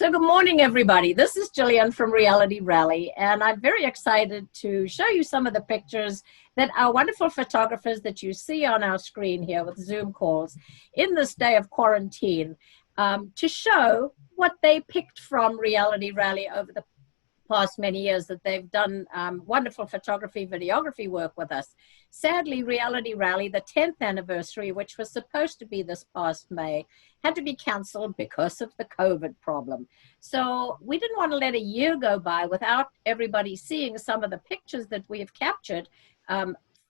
So good morning, everybody. This is Gillian from Reality Rally, and I'm very excited to show you some of the pictures that our wonderful photographers that you see on our screen here with Zoom calls in this day of quarantine, to show what they picked from Reality Rally over the past many years that they've done wonderful photography, videography work with us. Sadly, Reality Rally, the 10th anniversary, which was supposed to be this past May, had to be canceled because of the COVID problem. So we didn't want to let a year go by without everybody seeing some of the pictures that we have captured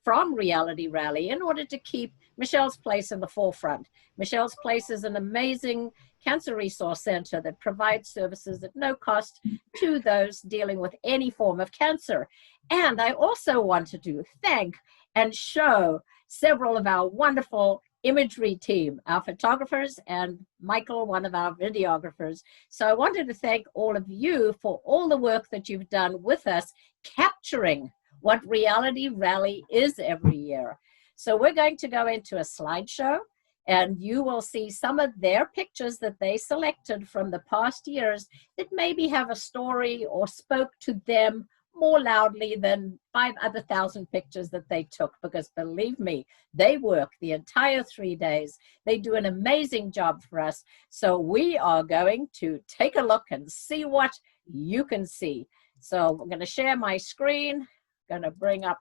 from Reality Rally in order to keep Michelle's Place in the forefront. Michelle's Place is an amazing cancer resource center that provides services at no cost to those dealing with any form of cancer. And I also wanted to thank and show several of our wonderful imagery team, our photographers, and Michael, one of our videographers. So I wanted to thank all of you for all the work that you've done with us, capturing what Reality Rally is every year. So we're going to go into a slideshow, and you will see some of their pictures that they selected from the past years that maybe have a story or spoke to them more loudly than 5,000 pictures that they took, because believe me, they work the entire 3 days. They do an amazing job for us. So we are going to take a look and see what you can see. So I'm going to share my screen, going to bring up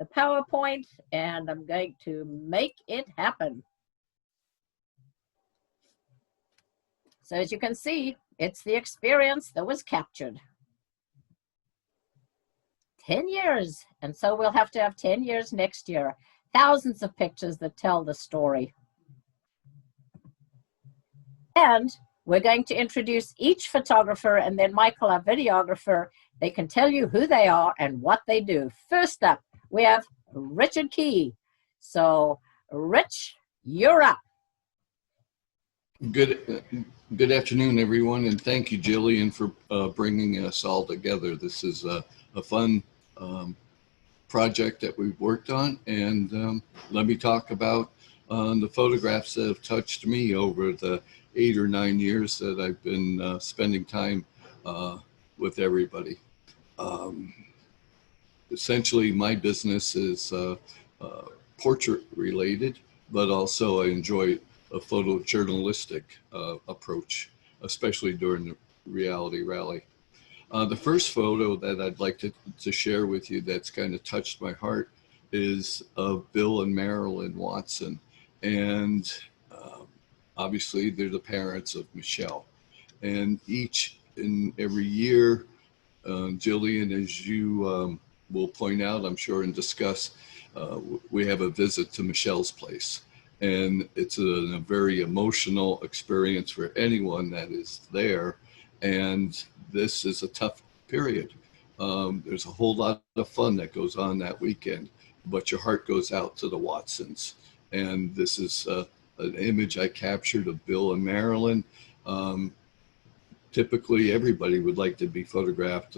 the PowerPoint, and I'm going to make it happen. So as you can see, it's the experience that was captured. 10 years, and so we'll have to have 10 years next year. Thousands of pictures that tell the story. And we're going to introduce each photographer, and then Michael, our videographer, they can tell you who they are and what they do. First up, we have Richard Key. So, Rich, you're up. Good afternoon, everyone, and thank you, Gillian, for bringing us all together. This is a fun project that we've worked on, and let me talk about the photographs that have touched me over the 8 or 9 years that I've been spending time with everybody. Essentially, my business is portrait related, but also I enjoy a photojournalistic approach, especially during the Reality Rally. The first photo that I'd like to share with you that's kind of touched my heart is of Bill and Marilyn Watson. And obviously they're the parents of Michelle. And each and every year, Gillian, as you will point out, I'm sure, and discuss, we have a visit to Michelle's Place. And it's a very emotional experience for anyone that is there. And this is a tough period. There's a whole lot of fun that goes on that weekend, but your heart goes out to the Watsons. And this is an image I captured of Bill and Marilyn. Typically, everybody would like to be photographed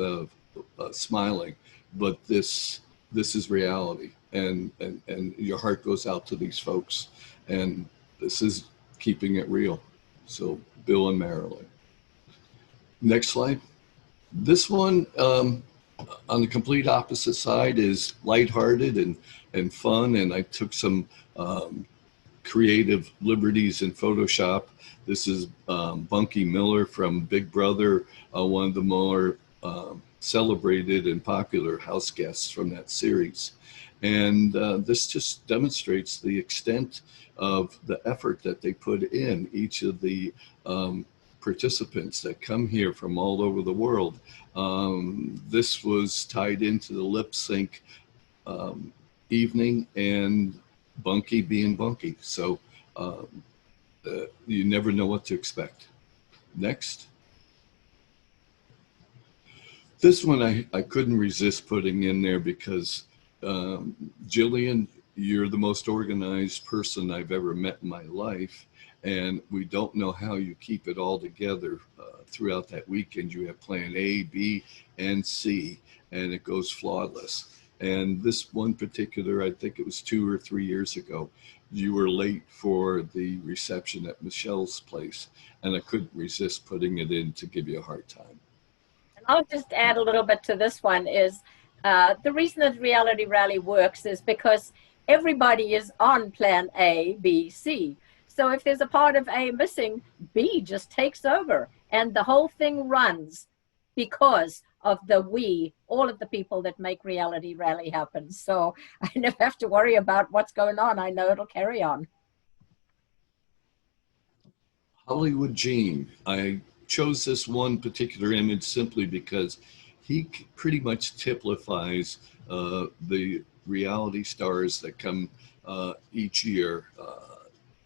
smiling, but this is reality. And your heart goes out to these folks. And this is keeping it real. So Bill and Marilyn. Next slide. This one on the complete opposite side is lighthearted and fun, and I took some creative liberties in Photoshop. This is Bunky Miller from Big Brother, one of the more celebrated and popular house guests from that series. And this just demonstrates the extent of the effort that they put in. Each of the participants that come here from all over the world. This was tied into the lip sync evening, and Bunky being Bunky. So you never know what to expect. Next. This one I couldn't resist putting in there because Gillian, you're the most organized person I've ever met in my life. And we don't know how you keep it all together throughout that weekend. You have plan A, B, and C, and it goes flawless. And this one particular, I think it was 2 or 3 years ago, you were late for the reception at Michelle's place, and I couldn't resist putting it in to give you a hard time. I'll just add a little bit to this one is the reason that Reality Rally works is because everybody is on plan A, B, C. So if there's a part of A missing, B just takes over and the whole thing runs because of all of the people that make Reality Rally happen. So I never have to worry about what's going on. I know it'll carry on. Hollywood Gene. I chose this one particular image simply because he pretty much typifies the reality stars that come each year.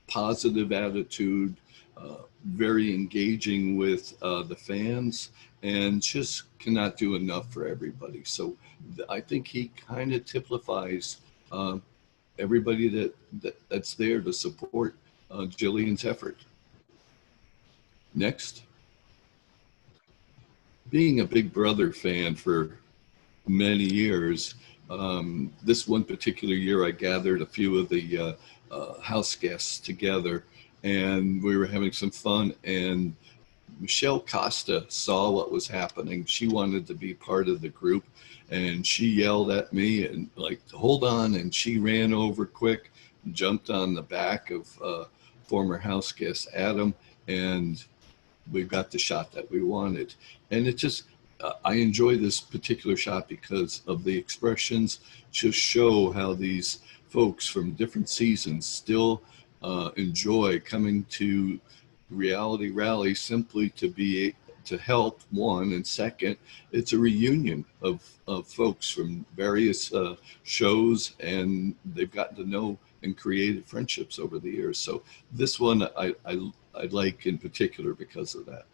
Positive attitude, very engaging with the fans, and just cannot do enough for everybody. So I think he kind of typifies everybody that's there to support Gillian's effort. Next. Being a Big Brother fan for many years, this one particular year I gathered a few of the house guests together and we were having some fun, and Michelle Costa saw what was happening. She wanted to be part of the group and she yelled at me and like, hold on, and she ran over quick, jumped on the back of former house guest Adam, and we got the shot that we wanted. And it just, I enjoy this particular shot because of the expressions just show how these folks from different seasons still enjoy coming to Reality Rally simply to help, one, and second, it's a reunion of folks from various shows, and they've gotten to know and created friendships over the years. So this one I like in particular because of that.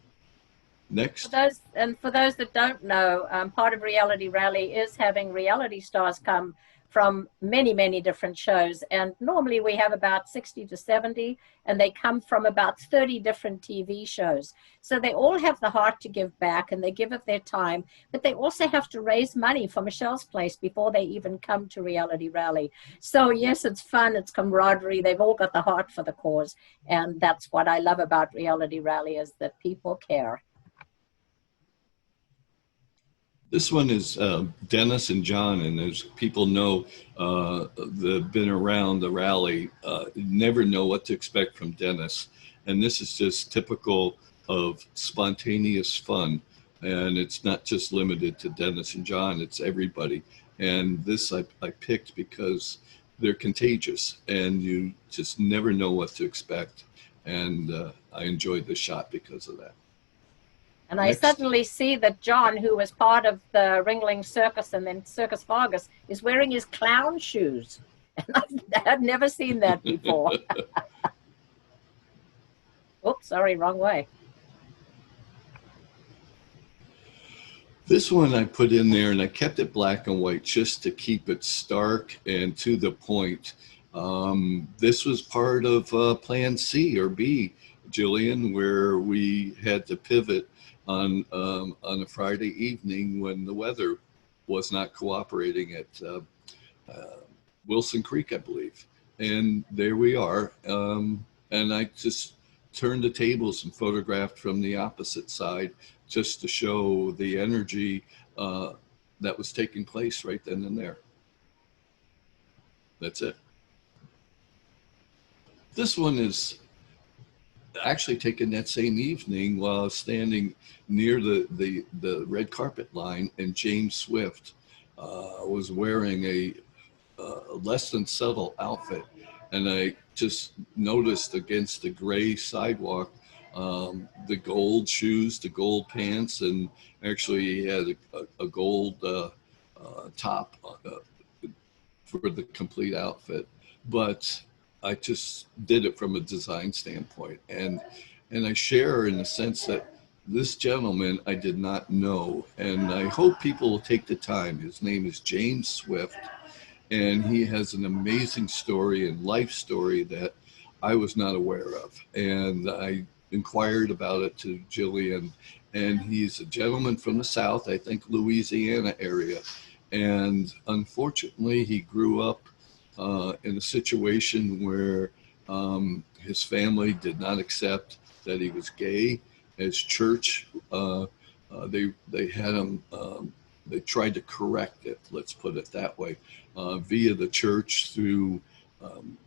Next. For those that don't know, part of Reality Rally is having reality stars come from many, many different shows. And normally we have about 60 to 70, and they come from about 30 different TV shows. So they all have the heart to give back and they give of their time, but they also have to raise money for Michelle's place before they even come to Reality Rally. So yes, it's fun, it's camaraderie. They've all got the heart for the cause. And that's what I love about Reality Rally, is that people care. This one is Dennis and John, and as people know, they've been around the rally, never know what to expect from Dennis. And this is just typical of spontaneous fun. And it's not just limited to Dennis and John, it's everybody. And this I picked because they're contagious and you just never know what to expect. And I enjoyed the shot because of that. And I suddenly see that John, who was part of the Ringling Circus and then Circus Vargas, is wearing his clown shoes. And I've never seen that before. Oops, sorry, wrong way. This one I put in there and I kept it black and white just to keep it stark and to the point. This was part of Plan C or B, Gillian, where we had to pivot on a Friday evening when the weather was not cooperating at Wilson Creek, I believe. And there we are. And I just turned the tables and photographed from the opposite side just to show the energy that was taking place right then and there. That's it. This one is actually taken that same evening while I was standing near the red carpet line, and James Swift was wearing a less than subtle outfit, and I just noticed against the gray sidewalk the gold shoes, the gold pants, and actually he had a gold top for the complete outfit. But I just did it from a design standpoint, and I share in the sense that this gentleman I did not know, and I hope people will take the time. His name is James Swift, and he has an amazing story and life story that I was not aware of, and I inquired about it to Gillian, and he's a gentleman from the South, I think Louisiana area, and unfortunately he grew up in a situation where his family did not accept that he was gay. His church, they had him. They tried to correct it. Let's put it that way, via the church through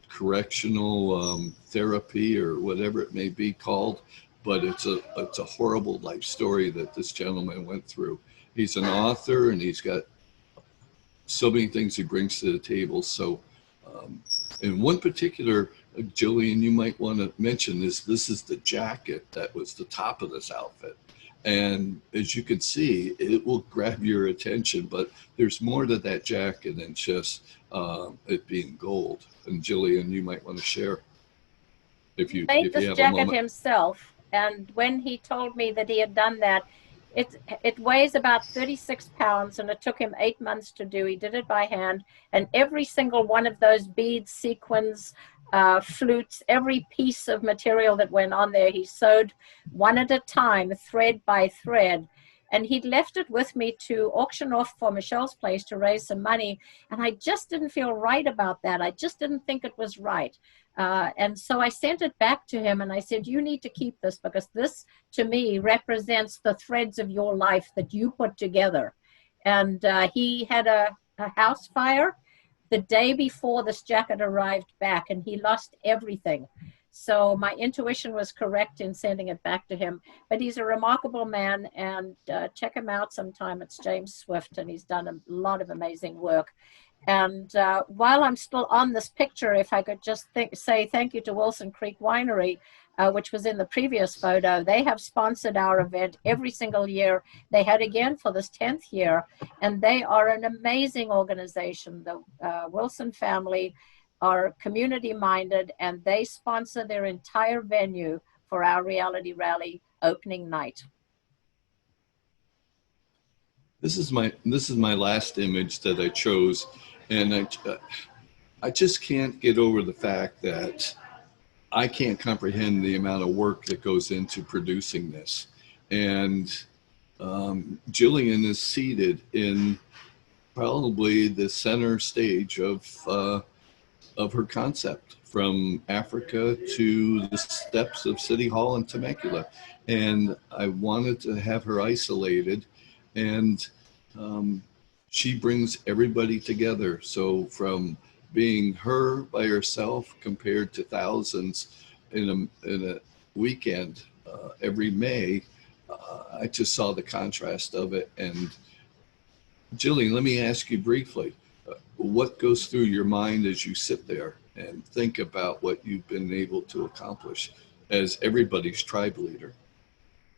correctional therapy or whatever it may be called. But it's a horrible life story that this gentleman went through. He's an author and he's got so many things he brings to the table. So, in one particular, Gillian, you might want to mention this. This is the jacket that was the top of this outfit. And as you can see, it will grab your attention, but there's more to that jacket than just it being gold. And Gillian, you might want to share if you Made this have a jacket moment. himself, and when he told me that he had done that, it weighs about 36 pounds, and it took him 8 months to do. He did it by hand, and every single one of those beads, sequins, flutes, every piece of material that went on there, he sewed one at a time, thread by thread. And he'd left it with me to auction off for Michelle's place to raise some money. And I just didn't feel right about that. I just didn't think it was right. And so I sent it back to him and I said, you need to keep this because this to me represents the threads of your life that you put together. And he had a house fire the day before this jacket arrived back and he lost everything. So my intuition was correct in sending it back to him. But he's a remarkable man, and check him out sometime. It's James Swift, and he's done a lot of amazing work. And while I'm still on this picture, if I could just say thank you to Wilson Creek Winery, which was in the previous photo. They have sponsored our event every single year. They had again for this 10th year, and they are an amazing organization. The Wilson family are community minded, and they sponsor their entire venue for our reality rally opening night. This is my last image that I chose, and I just can't get over the fact that I can't comprehend the amount of work that goes into producing this. And Gillian is seated in probably the center stage of her concept, from Africa to the steps of City Hall in Temecula. And I wanted to have her isolated, and she brings everybody together. So from being her by herself compared to thousands in a weekend every May, I just saw the contrast of it. And Gillian, let me ask you briefly, what goes through your mind as you sit there and think about what you've been able to accomplish as everybody's tribe leader?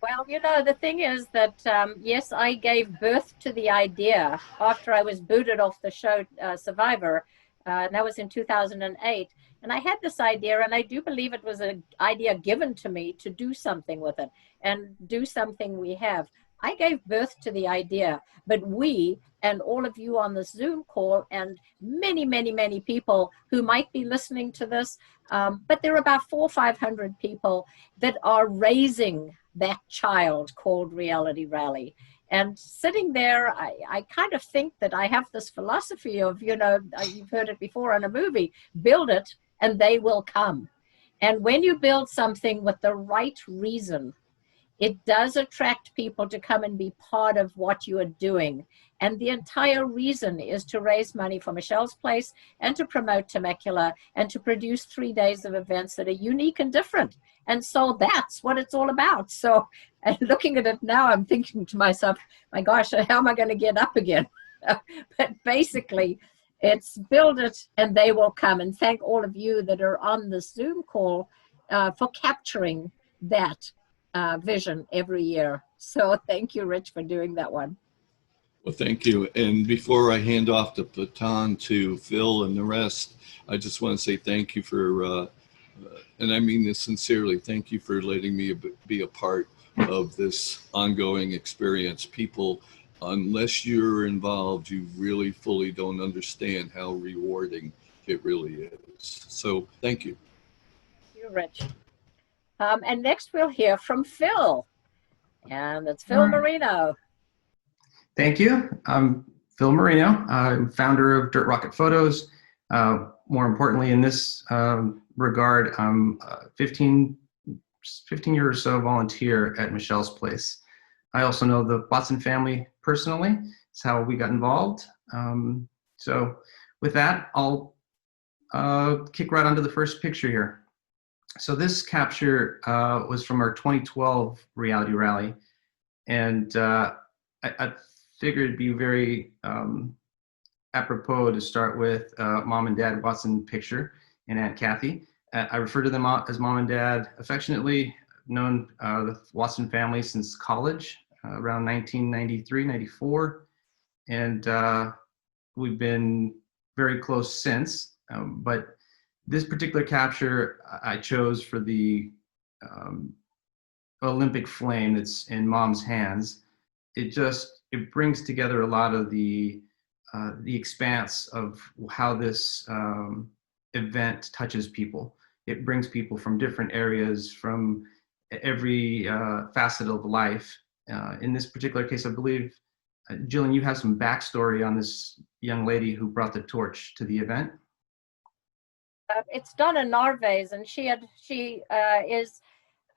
Well, you know, the thing is that, yes, I gave birth to the idea after I was booted off the show Survivor. And that was in 2008. And I had this idea, and I do believe it was an idea given to me to do something with it and do something we have. I gave birth to the idea, but we and all of you on this Zoom call and many, many, many people who might be listening to this, but there are about 400 or 500 people that are raising that child called Reality Rally. And sitting there, I kind of think that I have this philosophy of, you know, you've heard it before in a movie, build it and they will come. And when you build something with the right reason, it does attract people to come and be part of what you are doing. And the entire reason is to raise money for Michelle's Place and to promote Temecula and to produce 3 days of events that are unique and different. And so that's what it's all about. So, and looking at it now, I'm thinking to myself, my gosh, how am I going to get up again? But basically, it's build it and they will come. And thank all of you that are on this Zoom call for capturing that vision every year. So thank you, Rich, for doing that one. Well, thank you. And before I hand off the baton to Phil and the rest, I just want to say thank you for, and I mean this sincerely, thank you for letting me be a part of this ongoing experience. People, unless you're involved, you really fully don't understand how rewarding it really is. So thank you. Thank you, Rich. And next we'll hear from Phil. And it's Phil Marino. Thank you. I'm Phil Marino. I'm founder of Dirt Rocket Photos. more importantly, in this regard, I'm 15 year or so volunteer at Michelle's place. I also know the Watson family personally. It's how we got involved. So with that, I'll kick right onto the first picture here. So this capture was from our 2012 reality rally. And I figured it'd be very apropos to start with Mom and Dad Watson picture and Aunt Kathy. I refer to them as Mom and Dad affectionately. I've known the Watson family since college, around 1993, 94. And we've been very close since. But this particular capture I chose for the Olympic flame that's in Mom's hands. It brings together a lot of the expanse of how this event touches people. It brings people from different areas, from every facet of life. In this particular case, I believe, Gillian, you have some backstory on this young lady who brought the torch to the event. It's Donna Narvaez, and she is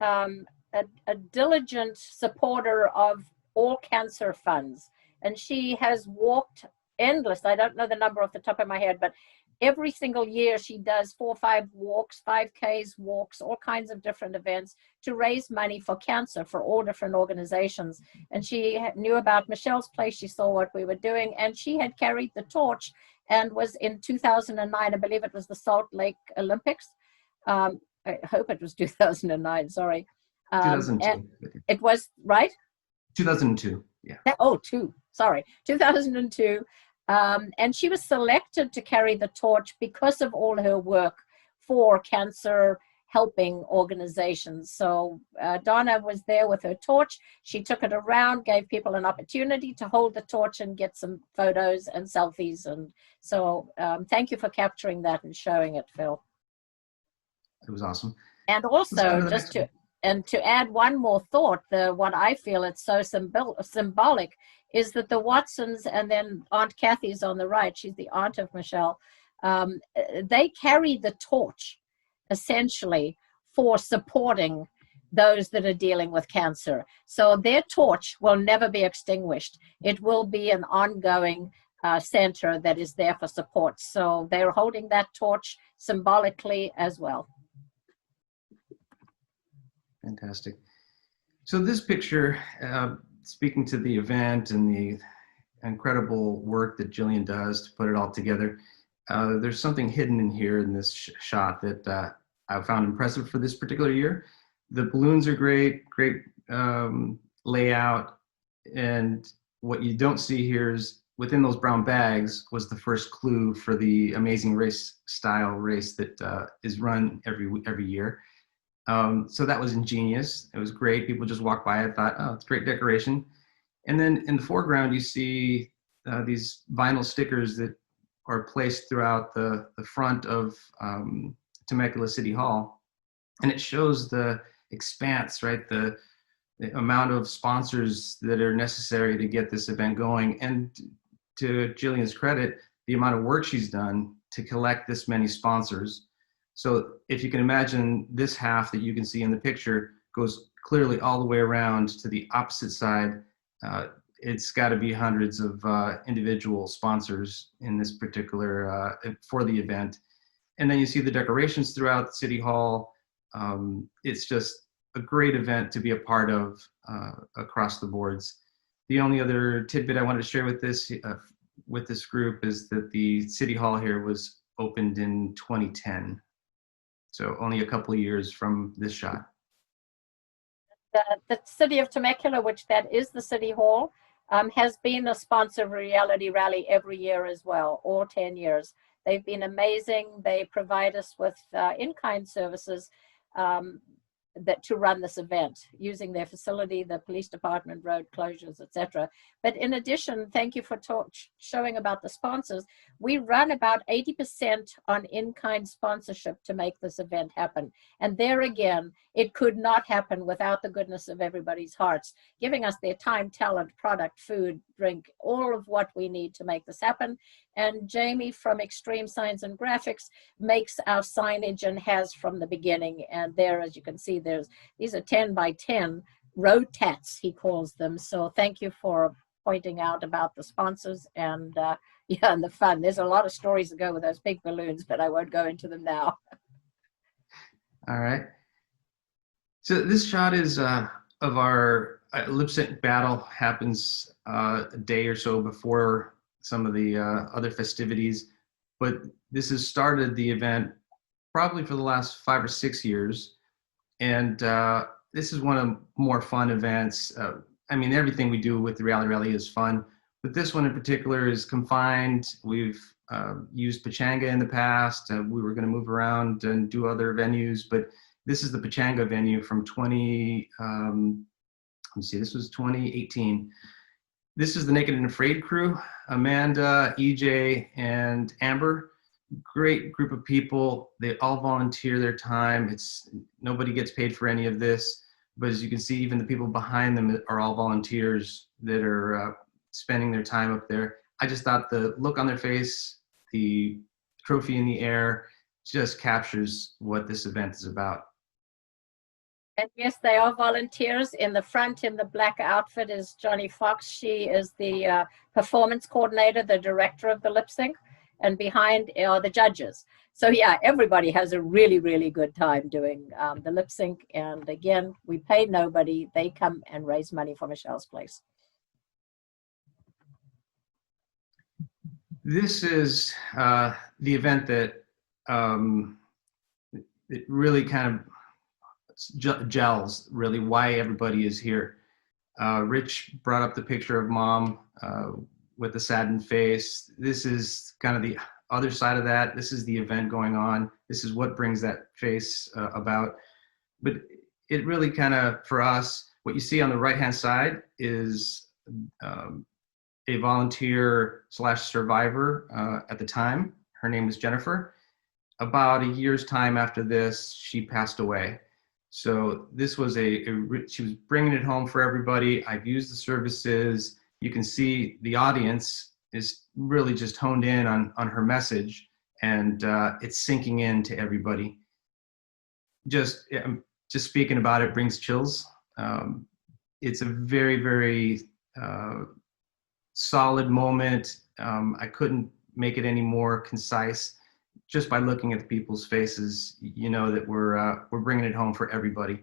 a diligent supporter of all cancer funds, and she has walked endless. I don't know the number off the top of my head, but every single year she does 4 or 5 walks, 5Ks walks, all kinds of different events to raise money for cancer for all different organizations. And she knew about Michelle's place. She saw what we were doing, and she had carried the torch, and was in 2009, I believe it was the Salt Lake Olympics. I hope it was 2009, sorry. 2002. It was, right? 2002, yeah. Sorry, 2002. And she was selected to carry the torch because of all her work for cancer helping organizations. So Donna was there with her torch. She took it around, gave people an opportunity to hold the torch and get some photos and selfies. And so thank you for capturing that and showing it, Phil. It was awesome. And also, to add one more thought, what I feel it's so symbolic is that the Watsons, and then Aunt Kathy's on the right, she's the aunt of Michelle, they carry the torch essentially for supporting those that are dealing with cancer. So their torch will never be extinguished. It will be an ongoing center that is there for support. So they're holding that torch symbolically as well. Fantastic. So this picture, speaking to the event and the incredible work that Gillian does to put it all together, there's something hidden in here in this shot that I found impressive for this particular year. The balloons are great layout, and what you don't see here is within those brown bags was the first clue for the Amazing Race style race that is run every year. So that was ingenious. It was great. People just walked by. I thought, oh, it's great decoration. And then in the foreground, you see these vinyl stickers that are placed throughout the front of Temecula City Hall. And it shows the expanse, right? The amount of sponsors that are necessary to get this event going. And to Gillian's credit, the amount of work she's done to collect this many sponsors. So if you can imagine, this half that you can see in the picture goes clearly all the way around to the opposite side. It's got to be hundreds of individual sponsors in this particular, for the event. And then you see the decorations throughout City Hall. It's just a great event to be a part of across the boards. The only other tidbit I wanted to share with this group is that the City Hall here was opened in 2010. So only a couple of years from this shot. The city of Temecula, which that is the City Hall, has been a sponsor of Reality Rally every year as well, all 10 years. They've been amazing. They provide us with in-kind services to run this event, using their facility, the police department, road closures, etc. But in addition, thank you for showing about the sponsors. We run about 80% on in-kind sponsorship to make this event happen. And there again, It could not happen without the goodness of everybody's hearts, giving us their time, talent, product, food, drink, all of what we need to make this happen. And Jamie from Extreme Signs and Graphics makes our signage and has from the beginning. And there, as you can see, these are 10 by 10 road tats, he calls them. So thank you for pointing out about the sponsors and yeah, and the fun. There's a lot of stories to go with those big balloons, but I won't go into them now. All right. So this shot is of our lip sync battle. Happens a day or so before some of the other festivities, but this has started the event probably for the last 5 or 6 years, and this is one of more fun events. I mean, everything we do with the Reality Rally is fun, but this one in particular is confined. We've used Pachanga in the past. We were going to move around and do other venues, but this is the Pachanga venue from let's see, this was 2018. This is the Naked and Afraid crew, Amanda, EJ, and Amber. Great group of people. They all volunteer their time. Nobody gets paid for any of this, but as you can see, even the people behind them are all volunteers that are spending their time up there. I just thought the look on their face, the trophy in the air, just captures what this event is about. And yes, they are volunteers. In the front, in the black outfit, is Johnny Fox. She is the performance coordinator, the director of the lip sync. And behind are the judges. So yeah, everybody has a really, really good time doing the lip sync. And again, we pay nobody. They come and raise money for Michelle's Place. This is the event that it really kind of gels really why everybody is here. Rich brought up the picture of Mom with the saddened face. This is kind of the other side of that. This is the event going on. This is what brings that face about. But it really kind of, for us, what you see on the right-hand side is a volunteer / survivor at the time. Her name is Jennifer. About a year's time after this, she passed away. So this was she was bringing it home for everybody. I've used the services. You can see the audience is really just honed in on her message, and it's sinking into everybody. Just speaking about it brings chills. It's a very, very solid moment. I couldn't make it any more concise. Just by looking at the people's faces, you know that we're bringing it home for everybody.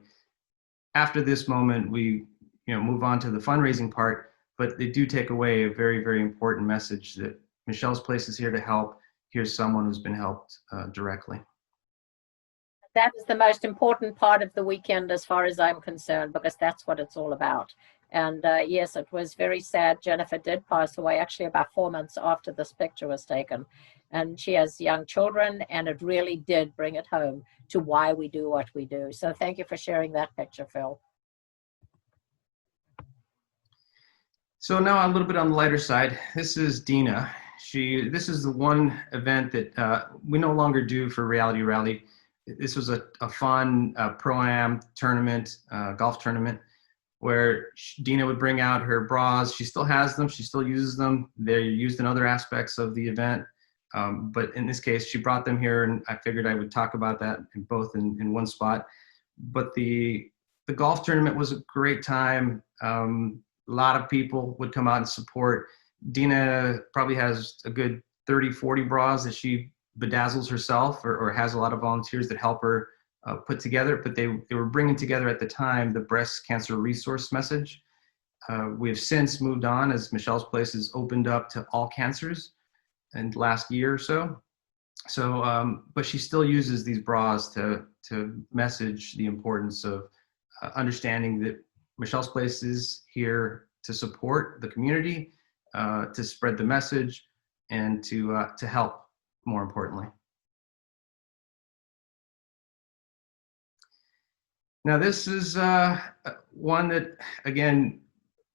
After this moment, we move on to the fundraising part, but they do take away a very, very important message that Michelle's Place is here to help. Here's someone who's been helped directly. That is the most important part of the weekend as far as I'm concerned, because that's what it's all about. And yes, it was very sad. Jennifer did pass away actually about 4 months after this picture was taken. And she has young children, and it really did bring it home to why we do what we do. So thank you for sharing that picture, Phil. So now a little bit on the lighter side. This is Dina. This is the one event that we no longer do for Reality Rally. This was a fun pro-am tournament, golf tournament, where Dina would bring out her bras. She still has them. She still uses them. They're used in other aspects of the event. But in this case, she brought them here, and I figured I would talk about that in one spot. But the golf tournament was a great time. A lot of people would come out and support. Dina probably has a good 30, 40 bras that she bedazzles herself, or has a lot of volunteers that help her put together. But they were bringing together at the time the breast cancer resource message. We have since moved on as Michelle's Place has opened up to all cancers in the last year or so. But she still uses these bras to message the importance of understanding that Michelle's Place is here to support the community, to spread the message, and to help, more importantly. Now this is one that, again,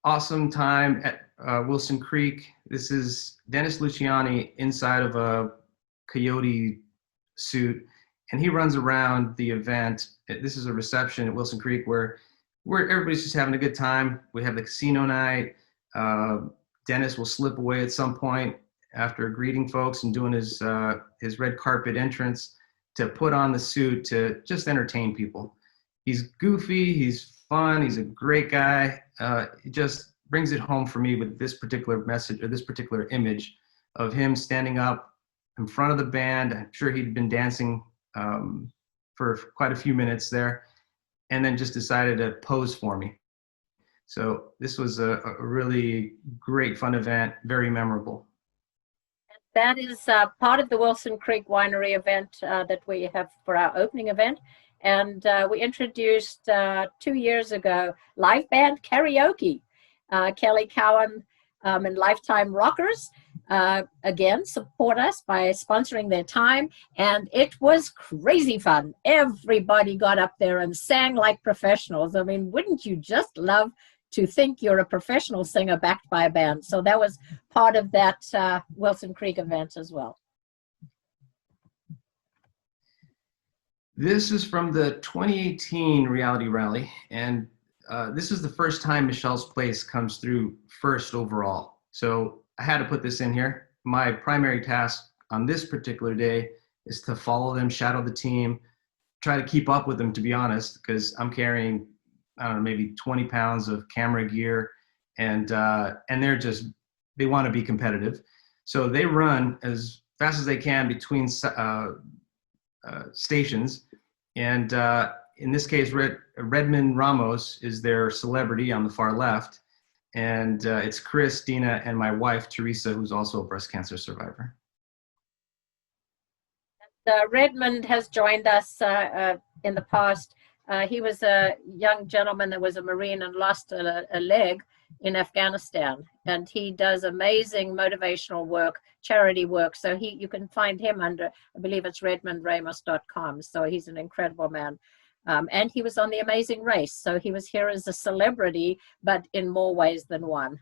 awesome time at Wilson Creek. This is Dennis Luciani inside of a coyote suit. and he runs around the event. This is a reception at Wilson Creek where everybody's just having a good time. We have the casino night. Dennis will slip away at some point after greeting folks and doing his red carpet entrance to put on the suit to just entertain people. He's goofy, he's fun, he's a great guy. He just brings it home for me with this particular message, or this particular image of him standing up in front of the band. I'm sure he'd been dancing for quite a few minutes there, and then just decided to pose for me. So this was a really great, fun event, very memorable. That is part of the Wilson Creek Winery event that we have for our opening event. And we introduced 2 years ago live band karaoke. Kelly Cowan and Lifetime Rockers again support us by sponsoring their time, and it was crazy fun. Everybody got up there and sang like professionals. I mean, wouldn't you just love to think you're a professional singer backed by a band? So that was part of that Wilson Creek event as well. This is from the 2018 Reality Rally, and this is the first time Michelle's Place comes through first overall. So I had to put this in here. My primary task on this particular day is to follow them, shadow the team, try to keep up with them, to be honest, because I'm carrying, I don't know, maybe 20 pounds of camera gear, and they want to be competitive. So they run as fast as they can between stations. And in this case, Redmond Ramos is their celebrity on the far left. And it's Chris, Dina, and my wife, Teresa, who's also a breast cancer survivor. Redmond has joined us in the past. He was a young gentleman that was a Marine and lost a leg in Afghanistan. And he does amazing motivational work, charity work. So you can find him under, I believe it's redmondramus.com. So he's an incredible man. And he was on The Amazing Race. So he was here as a celebrity, but in more ways than one.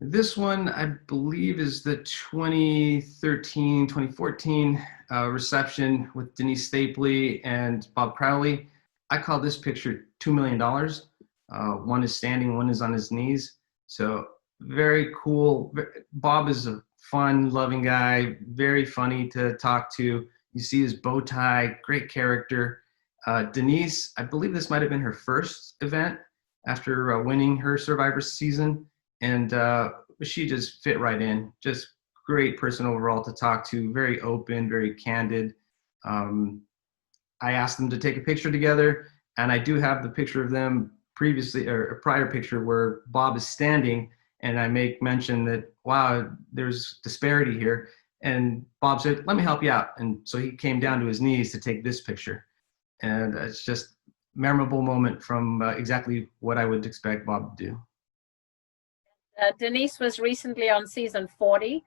This one, I believe, is the 2013-2014 reception with Denise Stapley and Bob Crowley. I call this picture $2 million. One is standing, one is on his knees. So very cool. Bob is a fun, loving guy, very funny to talk to. You see his bow tie, great character. Denise, I believe this might have been her first event after winning her Survivor season. And she just fit right in. Just great person overall to talk to, very open, very candid. I asked them to take a picture together, and I do have the picture of them previously, or a prior picture where Bob is standing, and I make mention that, wow, there's disparity here. And Bob said, let me help you out. And so he came down to his knees to take this picture. And it's just a memorable moment from exactly what I would expect Bob to do. Denise was recently on season 40,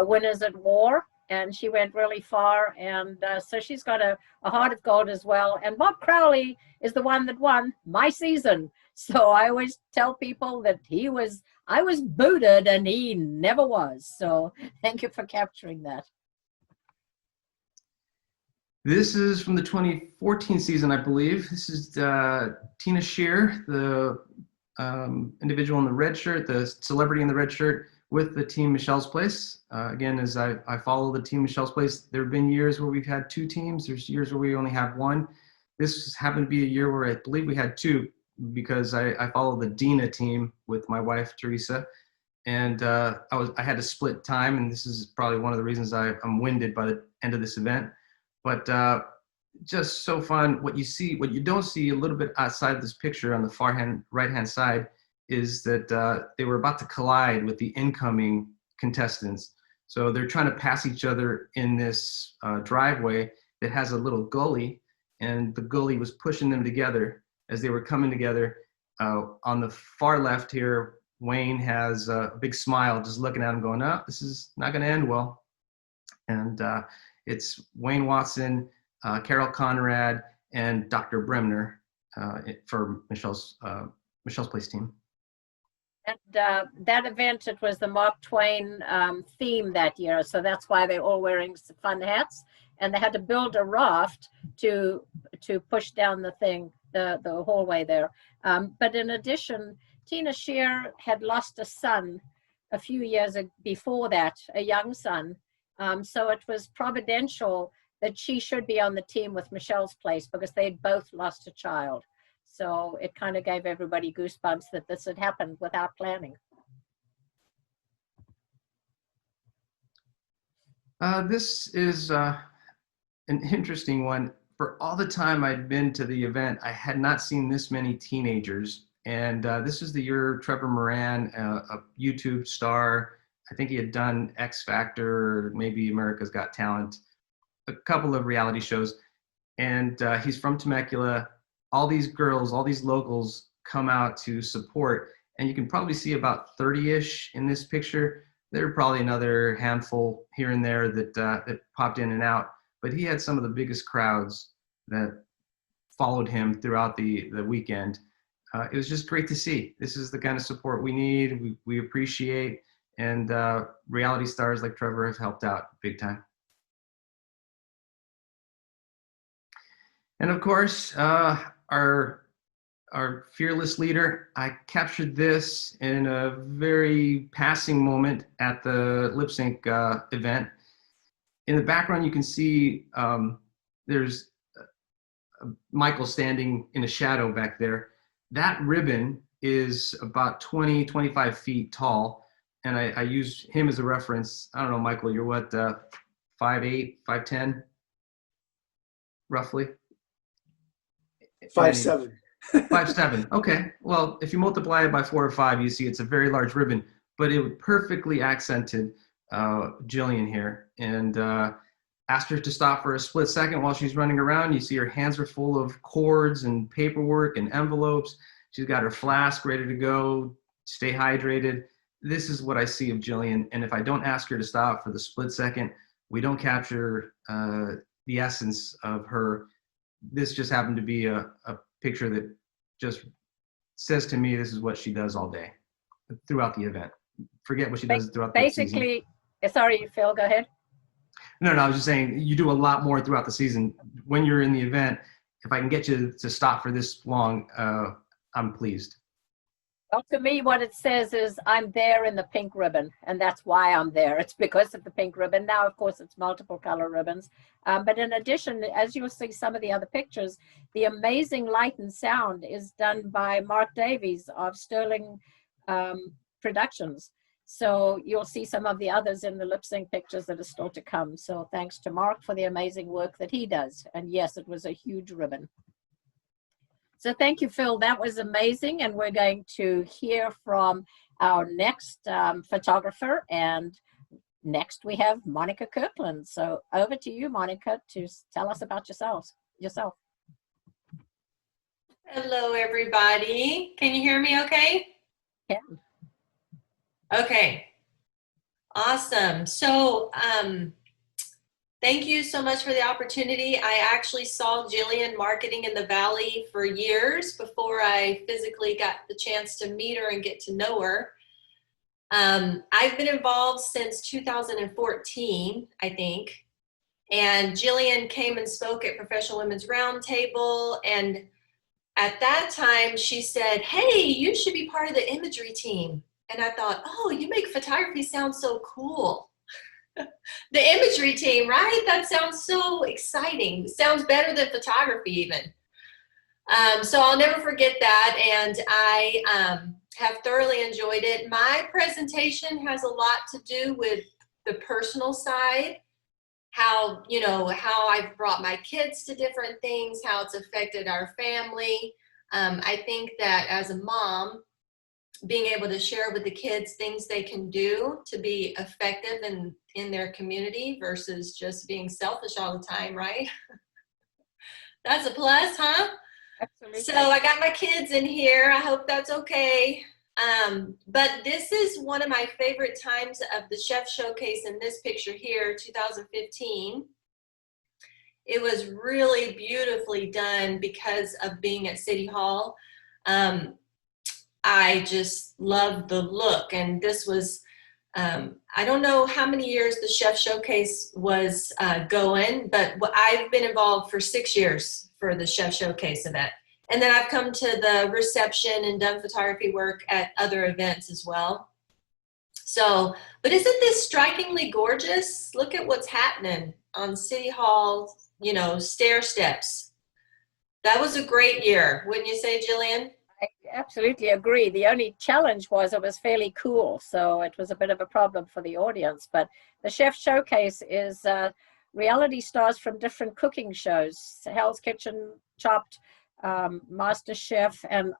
Winners at War, and she went really far. And so she's got a heart of gold as well. And Bob Crowley is the one that won my season. So I always tell people that I was booted and he never was. So thank you for capturing that. This is from the 2014 season, I believe. This is Tina Shear, the individual in the red shirt, the celebrity in the red shirt, with the Team Michelle's Place. Again, as I follow the Team Michelle's Place, there have been years where we've had 2 teams. There's years where we only have 1. This happened to be a year where I believe we had 2, because I follow the Dina team with my wife, Teresa. And I had to split time, and this is probably one of the reasons I'm winded by the end of this event. But just so fun. What you don't see a little bit outside of this picture on the right-hand side is that they were about to collide with the incoming contestants. So they're trying to pass each other in this driveway that has a little gully, and the gully was pushing them together as they were coming together. On the far left here, Wayne has a big smile, just looking at him going, oh, this is not going to end well. And it's Wayne Watson, Carol Conrad, and Dr. Bremner for Michelle's Place team. And that event, it was the Mark Twain theme that year. So that's why they're all wearing fun hats. And they had to build a raft to push down the thing, the hallway there. But in addition, Tina Shear had lost a son a few years before that, a young son. So it was providential that she should be on the team with Michelle's place because they'd both lost a child. So it kind of gave everybody goosebumps that this had happened without planning. This is an interesting one. For all the time I'd been to the event, I had not seen this many teenagers. And this is the year Trevor Moran, a YouTube star, I think he had done X Factor, or maybe America's Got Talent, a couple of reality shows. And he's from Temecula. All these girls, all these locals come out to support. And you can probably see about 30-ish in this picture. There are probably another handful here and there that popped in and out. But he had some of the biggest crowds that followed him throughout the weekend. It was just great to see. This is the kind of support we need, we appreciate, and reality stars like Trevor have helped out big time. And of course, our fearless leader, I captured this in a very passing moment at the lip sync event. In the background, you can see there's Michael standing in a shadow back there. That ribbon is about 20, 25 feet tall. And I use him as a reference. I don't know, Michael, you're what, 5'8", 5'10", roughly? 5'7". 5'7". Okay. Well, if you multiply it by 4 or 5, you see it's a very large ribbon, but it perfectly accented Gillian here, and asked her to stop for a split second while she's running around. You see her hands are full of cords and paperwork and envelopes. She's got her flask ready to go, stay hydrated. This is what I see of Gillian. And if I don't ask her to stop for the split second, we don't capture the essence of her. This just happened to be a picture that just says to me, this is what she does all day throughout the event. Forget what she does throughout the season. Basically, sorry, Phil, go ahead. No, I was just saying you do a lot more throughout the season. When you're in the event, if I can get you to stop for this long, I'm pleased. Well, to me, what it says is I'm there in the pink ribbon, and that's why I'm there. It's because of the pink ribbon. Now, of course, it's multiple color ribbons. But in addition, as you'll see some of the other pictures, the amazing light and sound is done by Mark Davies of Sterling Productions. So you'll see some of the others in the lip sync pictures that are still to come. So thanks to Mark for the amazing work that he does. And yes, it was a huge ribbon. So thank you, Phil. That was amazing. And we're going to hear from our next photographer. And next we have Monica Kirkland. So over to you, Monica, to tell us about yourself. Hello, everybody. Can you hear me okay? Yeah. Okay. Awesome. So thank you so much for the opportunity. I actually saw Gillian marketing in the Valley for years before I physically got the chance to meet her and get to know her. I've been involved since 2014, I think. And Gillian came and spoke at Professional Women's Roundtable. And at that time, she said, hey, you should be part of the Imagery Team. And I thought, oh, you make photography sound so cool. The Imagery Team, right? That sounds so exciting. It sounds better than photography even. So I'll never forget that. And I have thoroughly enjoyed it. My presentation has a lot to do with the personal side, how I've brought my kids to different things, how it's affected our family. I think that as a mom, being able to share with the kids things they can do to be effective in their community versus just being selfish all the time, right? That's a plus, huh? Absolutely. So I got my kids in here. I hope that's okay. But this is one of my favorite times of the Chef Showcase in this picture here, 2015. It was really beautifully done because of being at City Hall. I just loved the look. And this was, I don't know how many years the Chef Showcase was going, but I've been involved for 6 years for the Chef Showcase event. And then I've come to the reception and done photography work at other events as well. So, but isn't this strikingly gorgeous? Look at what's happening on City Hall, you know, stair steps. That was a great year, wouldn't you say, Gillian? I absolutely agree. The only challenge was it was fairly cool, so it was a bit of a problem for the audience. But the Chef Showcase is reality stars from different cooking shows: Hell's Kitchen, Chopped, Master Chef, and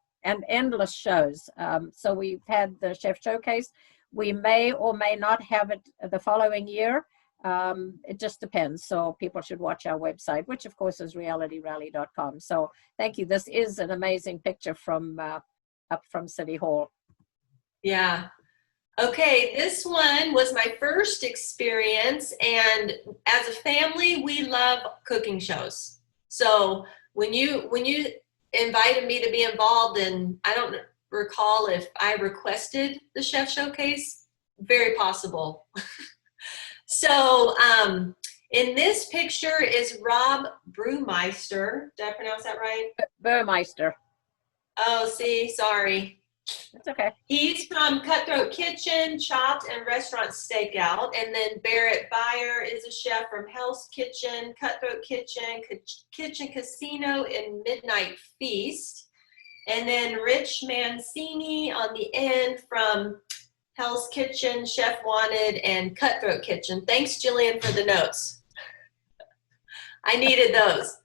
endless shows. So we've had the Chef Showcase. We may or may not have it the following year. It just depends. So people should watch our website, which of course is realityrally.com. So thank you. This is an amazing picture from up from City Hall. Yeah. Okay, this one was my first experience, and as a family, we love cooking shows. So when you invited me to be involved, and I don't recall if I requested the Chef Showcase, very possible. So in this picture is Rob Brewmeister. Did I pronounce that right? Burmeister. Oh, see, sorry. That's okay. He's from Cutthroat Kitchen, Chopped, and Restaurant Stakeout. And then Barrett Beyer is a chef from Hell's Kitchen, Cutthroat Kitchen, Kitchen Casino, and Midnight Feast. And then Rich Mancini on the end from Hell's Kitchen, Chef Wanted, and Cutthroat Kitchen. Thanks, Gillian, for the notes. I needed those.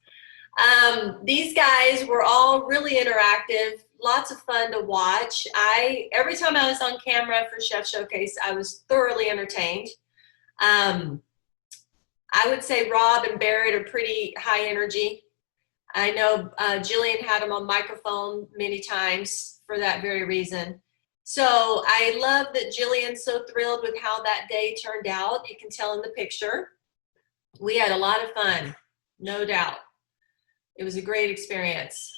These guys were all really interactive, lots of fun to watch. Every time I was on camera for Chef Showcase, I was thoroughly entertained. I would say Rob and Barrett are pretty high energy. I know Gillian had them on microphone many times for that very reason. So I love that Gillian's so thrilled with how that day turned out. You can tell in the picture. We had a lot of fun, no doubt. It was a great experience.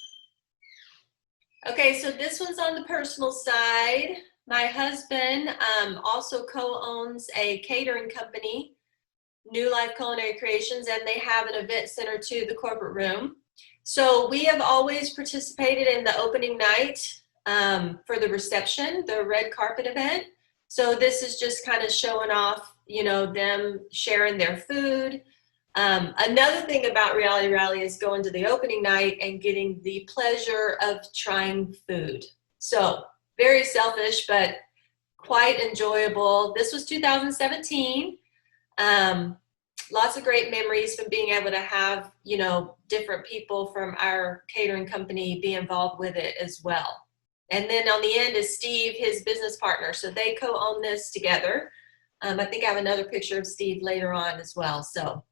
Okay, so this one's on the personal side. My husband also co-owns a catering company, New Life Culinary Creations, and they have an event center to the corporate room. So we have always participated in the opening night for the reception, the red carpet event. So this is just kind of showing off, you know, them sharing their food. Another thing about Reality Rally is going to the opening night and getting the pleasure of trying food. So very selfish, but quite enjoyable. This was 2017. Lots of great memories from being able to have, you know, different people from our catering company be involved with it as well. And then on the end is Steve, his business partner. So they co-own this together. I think I have another picture of Steve later on as well. So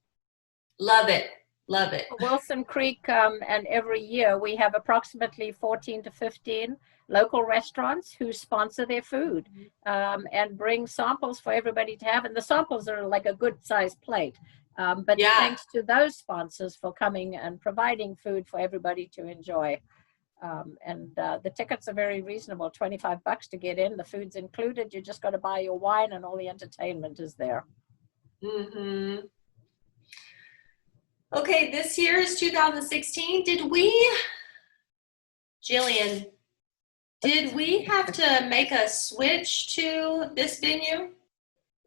love it. Love it. Wilson Creek, and every year we have approximately 14 to 15 local restaurants who sponsor their food and bring samples for everybody to have. And the samples are like a good sized plate. But Yeah. Thanks to those sponsors for coming and providing food for everybody to enjoy. The tickets are very reasonable, $25 to get in. The food's included. You just got to buy your wine and all the entertainment is there. Mm-hmm. Okay, this year is 2016. Gillian, did we have to make a switch to this venue?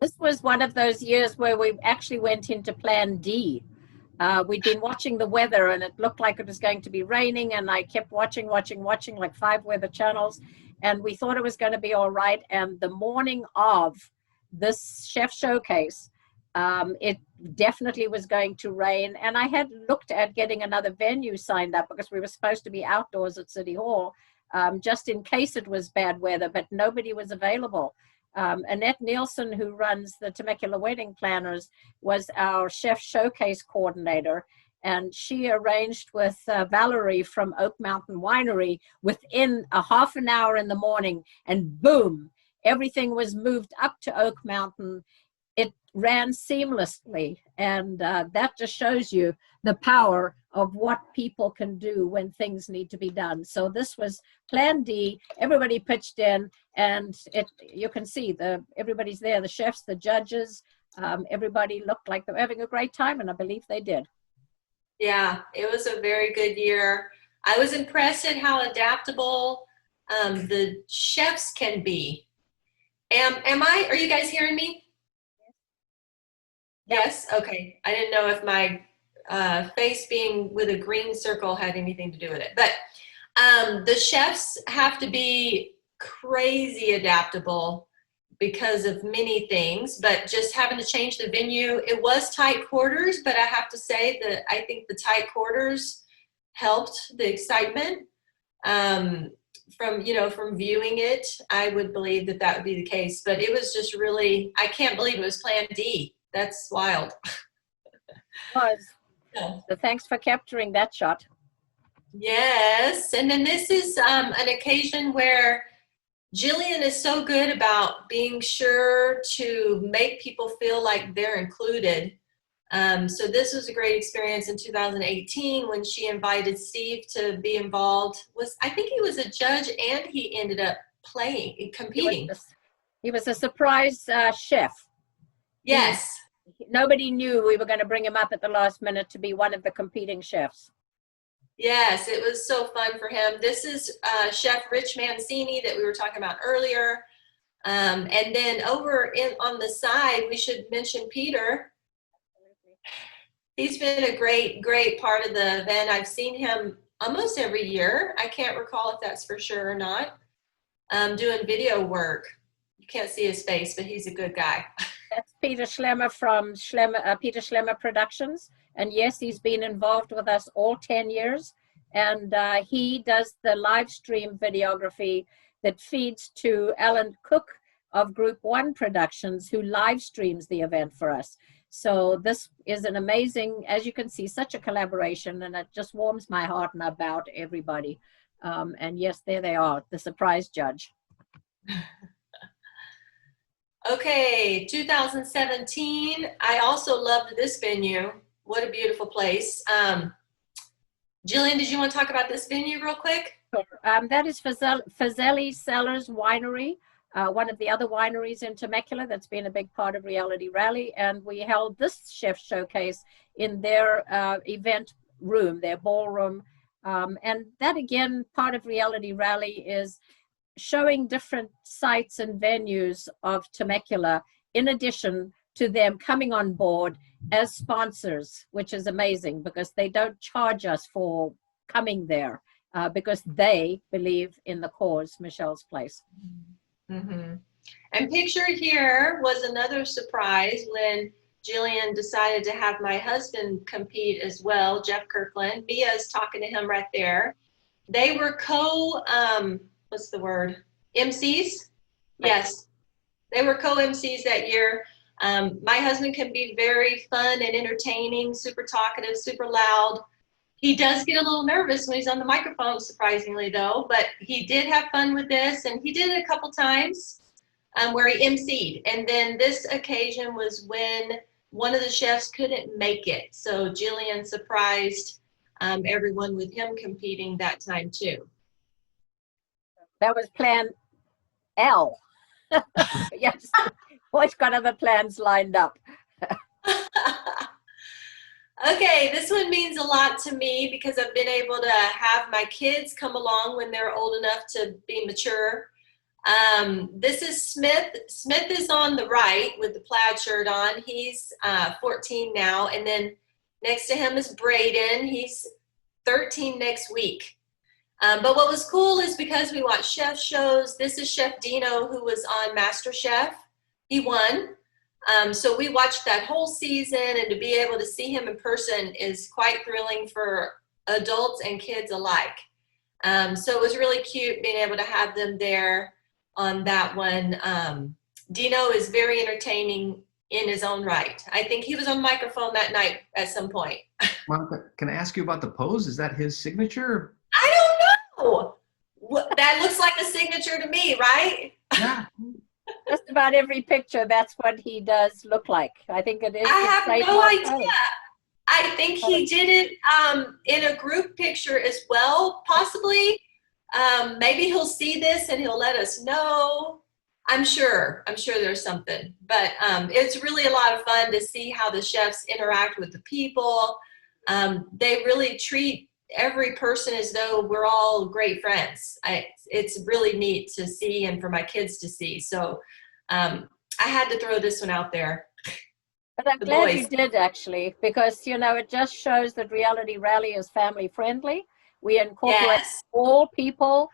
This was one of those years where we actually went into Plan D. We'd been watching the weather and it looked like it was going to be raining, and I kept watching like 5 weather channels, and we thought it was going to be all right. And the morning of this Chef Showcase, it definitely was going to rain, and I had looked at getting another venue signed up because we were supposed to be outdoors at City Hall just in case it was bad weather, but nobody was available. Annette Nielsen, who runs the Temecula Wedding Planners, was our Chef Showcase coordinator, and she arranged with Valerie from Oak Mountain Winery within a half an hour in the morning, and boom, everything was moved up to Oak Mountain. It ran seamlessly, and that just shows you the power of what people can do when things need to be done. So this was Plan D. Everybody pitched in, and you can see everybody's there, the chefs, the judges, everybody looked like they were having a great time, and I believe they did. Yeah, it was a very good year. I was impressed at how adaptable the chefs can be. Are you guys hearing me? Yes? Okay. I didn't know if my face being with a green circle had anything to do with it. But the chefs have to be crazy adaptable because of many things, but just having to change the venue, it was tight quarters, but I have to say that I think the tight quarters helped the excitement. From viewing it, I would believe that would be the case, but it was just really, I can't believe it was Plan D. That's wild. Was. So thanks for capturing that shot. Yes, and then this is an occasion where Gillian is so good about being sure to make people feel like they're included. So this was a great experience in 2018 when she invited Steve to be involved. I think he was a judge and he ended up competing. He was a surprise chef. Yes. Nobody knew we were going to bring him up at the last minute to be one of the competing chefs. Yes, it was so fun for him. This is Chef Rich Mancini that we were talking about earlier. And then over on the side, we should mention Peter. He's been a great, great part of the event. I've seen him almost every year. I can't recall if that's for sure or not. Doing video work. You can't see his face, but he's a good guy. That's Peter Schlemmer from Peter Schlemmer Productions. And yes, he's been involved with us all 10 years. And he does the live stream videography that feeds to Alan Cook of Group 1 Productions, who live streams the event for us. So this is an amazing, as you can see, such a collaboration, and it just warms my heart and I bow to everybody. And yes, there they are, the surprise judge. Okay, 2017, I also loved this venue. What a beautiful place. Gillian, did you want to talk about this venue real quick? That is Fazeli Cellars Winery, one of the other wineries in Temecula that's been a big part of Reality Rally. And we held this chef showcase in their event room, their ballroom. And that, again, part of Reality Rally is showing different sites and venues of Temecula, in addition to them coming on board as sponsors, which is amazing because they don't charge us for coming there because they believe in the cause, Michelle's Place. Mm-hmm. And pictured here was another surprise when Gillian decided to have my husband compete as well, Jeff Kirkland. Mia's talking to him right there. They were what's the word? MCs? Yes. They were co-MCs that year. My husband can be very fun and entertaining, super talkative, super loud. He does get a little nervous when he's on the microphone, surprisingly though, but he did have fun with this, and he did it a couple times where he MC'd. And then this occasion was when one of the chefs couldn't make it. So Gillian surprised everyone with him competing that time too. That was Plan L. Yes, always got other plans lined up. Okay, this one means a lot to me because I've been able to have my kids come along when they're old enough to be mature. This is Smith. Smith is on the right with the plaid shirt on. He's 14 now. And then next to him is Braden. He's 13 next week. But what was cool is because we watch chef shows, this is Chef Dino, who was on MasterChef. He won. So we watched that whole season, and to be able to see him in person is quite thrilling for adults and kids alike. So it was really cute being able to have them there on that one. Dino is very entertaining in his own right. I think he was on microphone that night at some point. Monica, can I ask you about the pose? Is that his signature? I don't know. That looks like a signature to me, right? Yeah. Just about every picture, that's what he does look like. I think it is. I have no idea. I I think he did it in a group picture as well, possibly. Maybe he'll see this and he'll let us know. I'm sure there's something, but it's really a lot of fun to see how the chefs interact with the people. They really treat every person as though we're all great friends. It's really neat to see and for my kids to see. So I had to throw this one out there. But I'm glad you did, actually, because, you know, it just shows that Reality Rally is family friendly. We incorporate all people,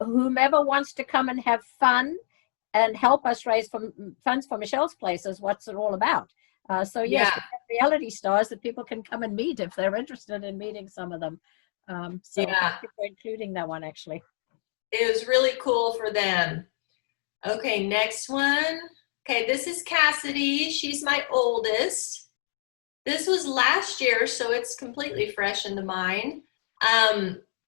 whomever wants to come and have fun and help us raise funds for Michelle's Place is what's it all about. So yes, we have reality stars that people can come and meet if they're interested in meeting some of them. So thank you for including that one, actually. It was really cool for them. Okay, next one. Okay, this is Cassidy. She's my oldest. This was last year, so it's completely fresh in the mind.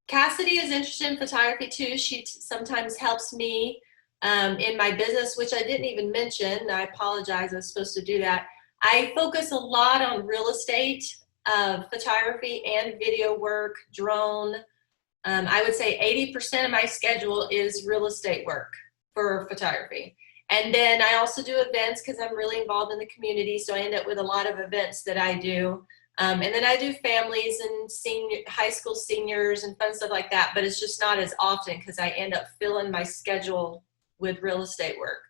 Cassidy is interested in photography too. She sometimes helps me in my business, which I didn't even mention. I apologize, I was supposed to do that. I focus a lot on real estate, photography and video work, drone. I would say 80% of my schedule is real estate work for photography. And then I also do events because I'm really involved in the community. So I end up with a lot of events that I do. And then I do families and high school seniors and fun stuff like that. But it's just not as often because I end up filling my schedule with real estate work.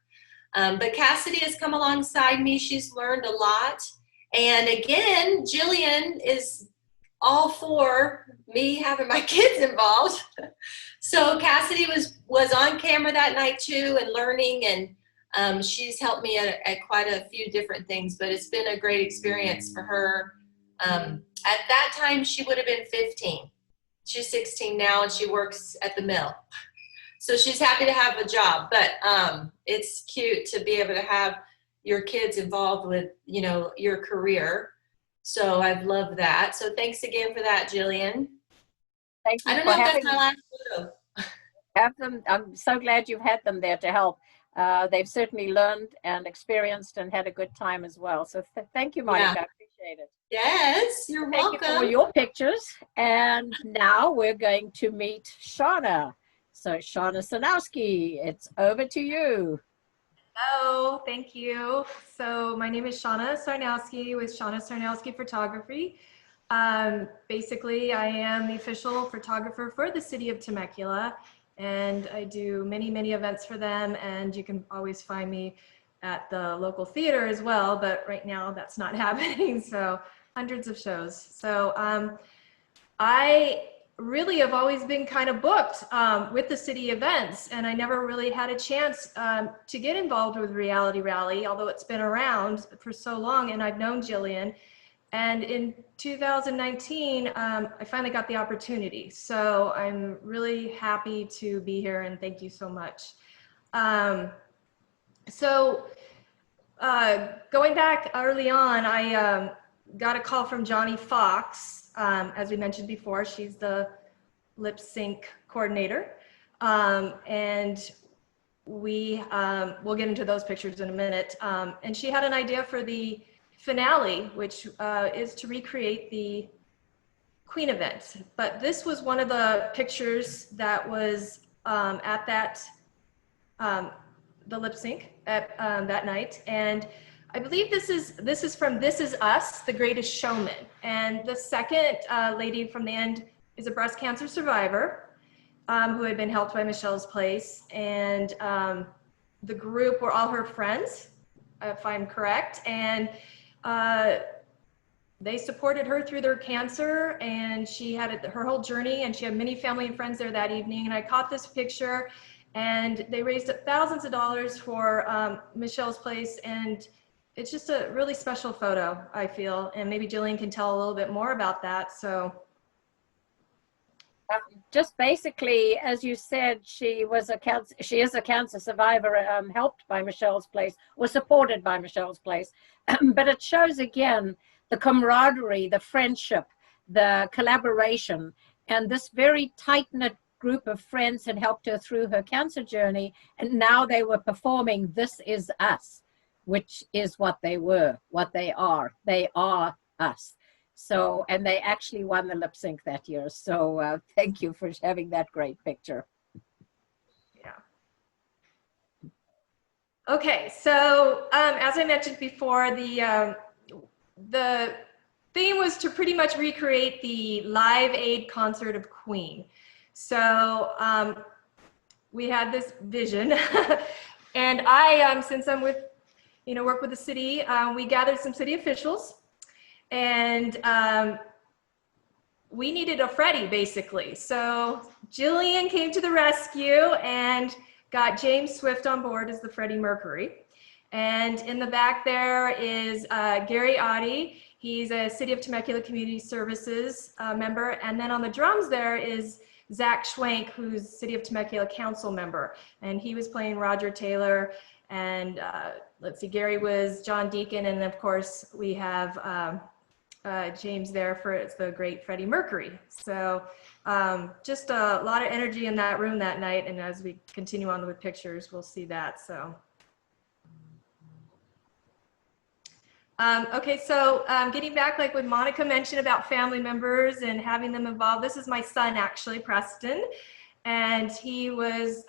But Cassidy has come alongside me. She's learned a lot. And again, Gillian is all for me having my kids involved. So Cassidy was on camera that night too and learning, and she's helped me at quite a few different things, but it's been a great experience for her. At that time, she would have been 15. She's 16 now, and she works at the mill. So she's happy to have a job, but it's cute to be able to have your kids involved with, you know, your career. So I've loved that. So thanks again for that, Gillian. Thank you. I don't know if that's my last photo. Have them. I'm so glad you've had them there to help. They've certainly learned and experienced and had a good time as well. So thank you, Monica. I appreciate it. Yes, you're welcome. Thank you for your pictures. And now we're going to meet Shauna. So Shauna Sanowski, it's over to you. Hello, thank you. So my name is Shauna Sarnowski with Shauna Sarnowski Photography. Basically, I am the official photographer for the city of Temecula, and I do many, many events for them, and you can always find me at the local theater as well, but right now that's not happening, so hundreds of shows. So I really have always been kind of booked with the city events, and I never really had a chance to get involved with Reality Rally, although it's been around for so long, and I've known Gillian. And in 2019, I finally got the opportunity. So I'm really happy to be here, and thank you so much. Going back early on, I got a call from Johnny Fox. As we mentioned before, she's the lip sync coordinator. And we'll get into those pictures in a minute. And she had an idea for the finale, which is to recreate the Queen event. But this was one of the pictures that was at that, the lip sync at that night. And I believe this is from This Is Us, The Greatest Showman. And the second lady from the end is a breast cancer survivor who had been helped by Michelle's Place. And the group were all her friends, if I'm correct. And they supported her through their cancer, and she had her whole journey, and she had many family and friends there that evening. And I caught this picture, and they raised thousands of dollars for Michelle's Place. And it's just a really special photo, I feel. And maybe Gillian can tell a little bit more about that. So. Just basically, as you said, she is a cancer survivor, helped by Michelle's Place, or supported by Michelle's Place. But it shows again the camaraderie, the friendship, the collaboration, and this very tight-knit group of friends had helped her through her cancer journey, and now they were performing This Is Us, which is what they were, what they are. They are us. So, and they actually won the lip sync that year. So thank you for having that great picture. Yeah. Okay, so as I mentioned before, the theme was to pretty much recreate the Live Aid concert of Queen. So we had this vision, and I, since I'm with, work with the city, we gathered some city officials, and we needed a Freddie, basically. So Gillian came to the rescue and got James Swift on board as the Freddie Mercury. And in the back there is Gary Oddie. He's a City of Temecula Community Services member. And then on the drums there is Zach Schwank, who's City of Temecula Council member. And he was playing Roger Taylor. And let's see, Gary was John Deacon. And of course, we have James there for it's the great Freddie Mercury. So just a lot of energy in that room that night. And as we continue on with pictures, we'll see that. So. Okay, so getting back, like what Monica mentioned about family members and having them involved, this is my son, actually, Preston, and he was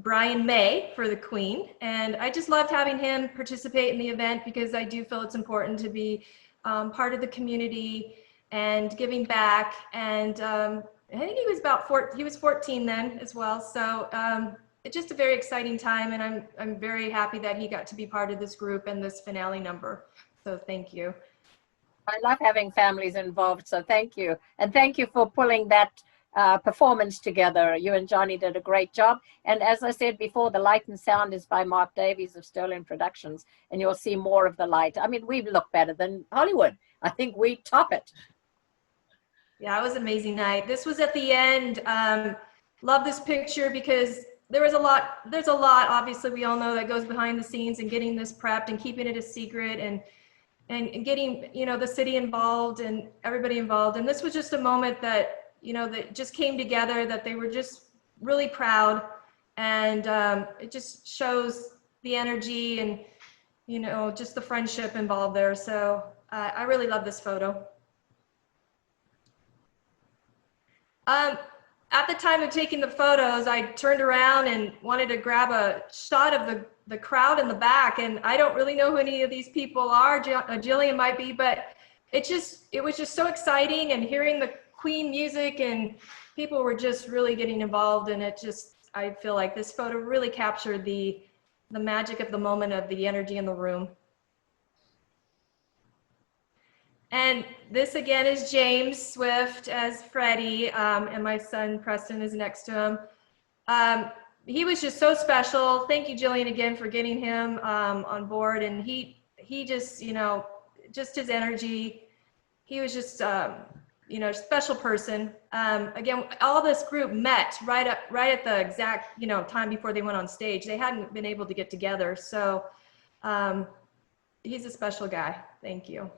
Brian May for the Queen, and I just loved having him participate in the event because I do feel it's important to be part of the community and giving back, and I think he was he was 14 then as well, so it's just a very exciting time, and I'm very happy that he got to be part of this group and this finale number. So thank you. I love having families involved, so thank you. And thank you for pulling that performance together. You and Johnny did a great job. And as I said before, the light and sound is by Mark Davies of Sterling Productions, and you'll see more of the light. I mean, we look better than Hollywood. I think we top it. Yeah, it was an amazing night. This was at the end. Love this picture because there's a lot, obviously we all know, that goes behind the scenes and getting this prepped and keeping it a secret and getting, the city involved and everybody involved. And this was just a moment that, that just came together, that they were just really proud. And it just shows the energy and, just the friendship involved there. So I really love this photo. At the time of taking the photos, I turned around and wanted to grab a shot of the crowd in the back, and I don't really know who any of these people are. Gillian might be, but it was just so exciting, and hearing the Queen music, and people were just really getting involved, and I feel like this photo really captured the magic of the moment, of the energy in the room. And this again is James Swift as Freddie, and my son Preston is next to him. He was just so special. Thank you, Gillian, again for getting him on board. And he just, just his energy. He was just, special person. Again, all this group met right at the exact, time before they went on stage. They hadn't been able to get together, so he's a special guy. Thank you.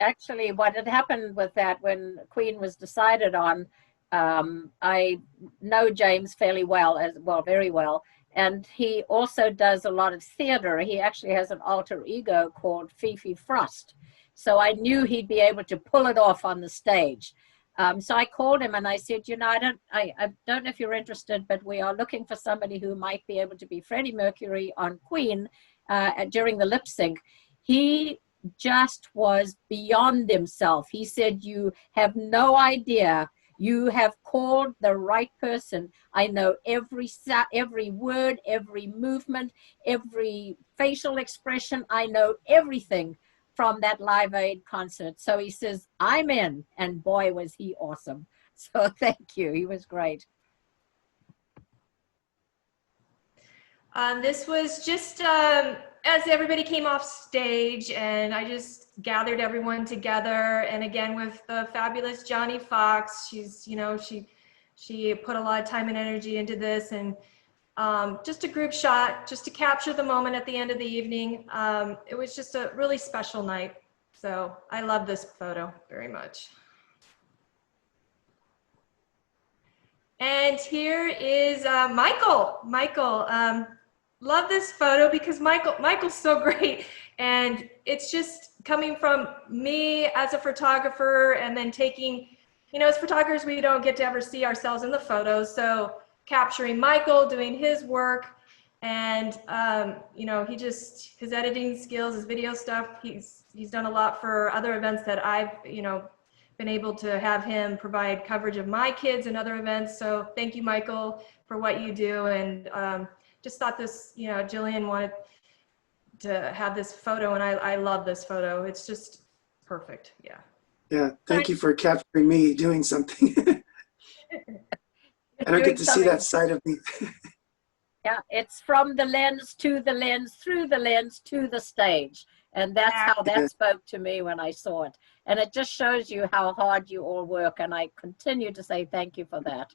Actually, what had happened with that, when Queen was decided on, I know James fairly well, very well, and he also does a lot of theater. He actually has an alter ego called Fifi Frost, so I knew he'd be able to pull it off on the stage. So I called him and I said, I don't know if you're interested, but we are looking for somebody who might be able to be Freddie Mercury on Queen during the lip sync. He just was beyond himself. He said, "You have no idea. You have called the right person. I know every word, every movement, every facial expression. I know everything from that Live Aid concert." So he says, "I'm in." And boy, was he awesome. So thank you. He was great. This was just as everybody came off stage, and I just gathered everyone together. And again, with the fabulous Johnny Fox, she's, she put a lot of time and energy into this, and just a group shot, just to capture the moment at the end of the evening. It was just a really special night. So I love this photo very much. And here is Michael. Michael, love this photo because Michael's so great, and it's just coming from me as a photographer, and then taking, you know, as photographers we don't get to ever see ourselves in the photos, so capturing Michael doing his work, and you know, his editing skills, his video stuff, he's done a lot for other events that I've, you know, been able to have him provide coverage of my kids and other events. So thank you, Michael, for what you do. And just thought this, you know, Gillian wanted to have this photo, and I love this photo. It's just perfect. Yeah. Yeah, thank you for capturing me doing something. I don't Doing get to see something. that side of me. Yeah, it's from the lens to the lens, through the lens to the stage. And that's how that spoke to me when I saw it. And it just shows you how hard you all work. And I continue to say thank you for that.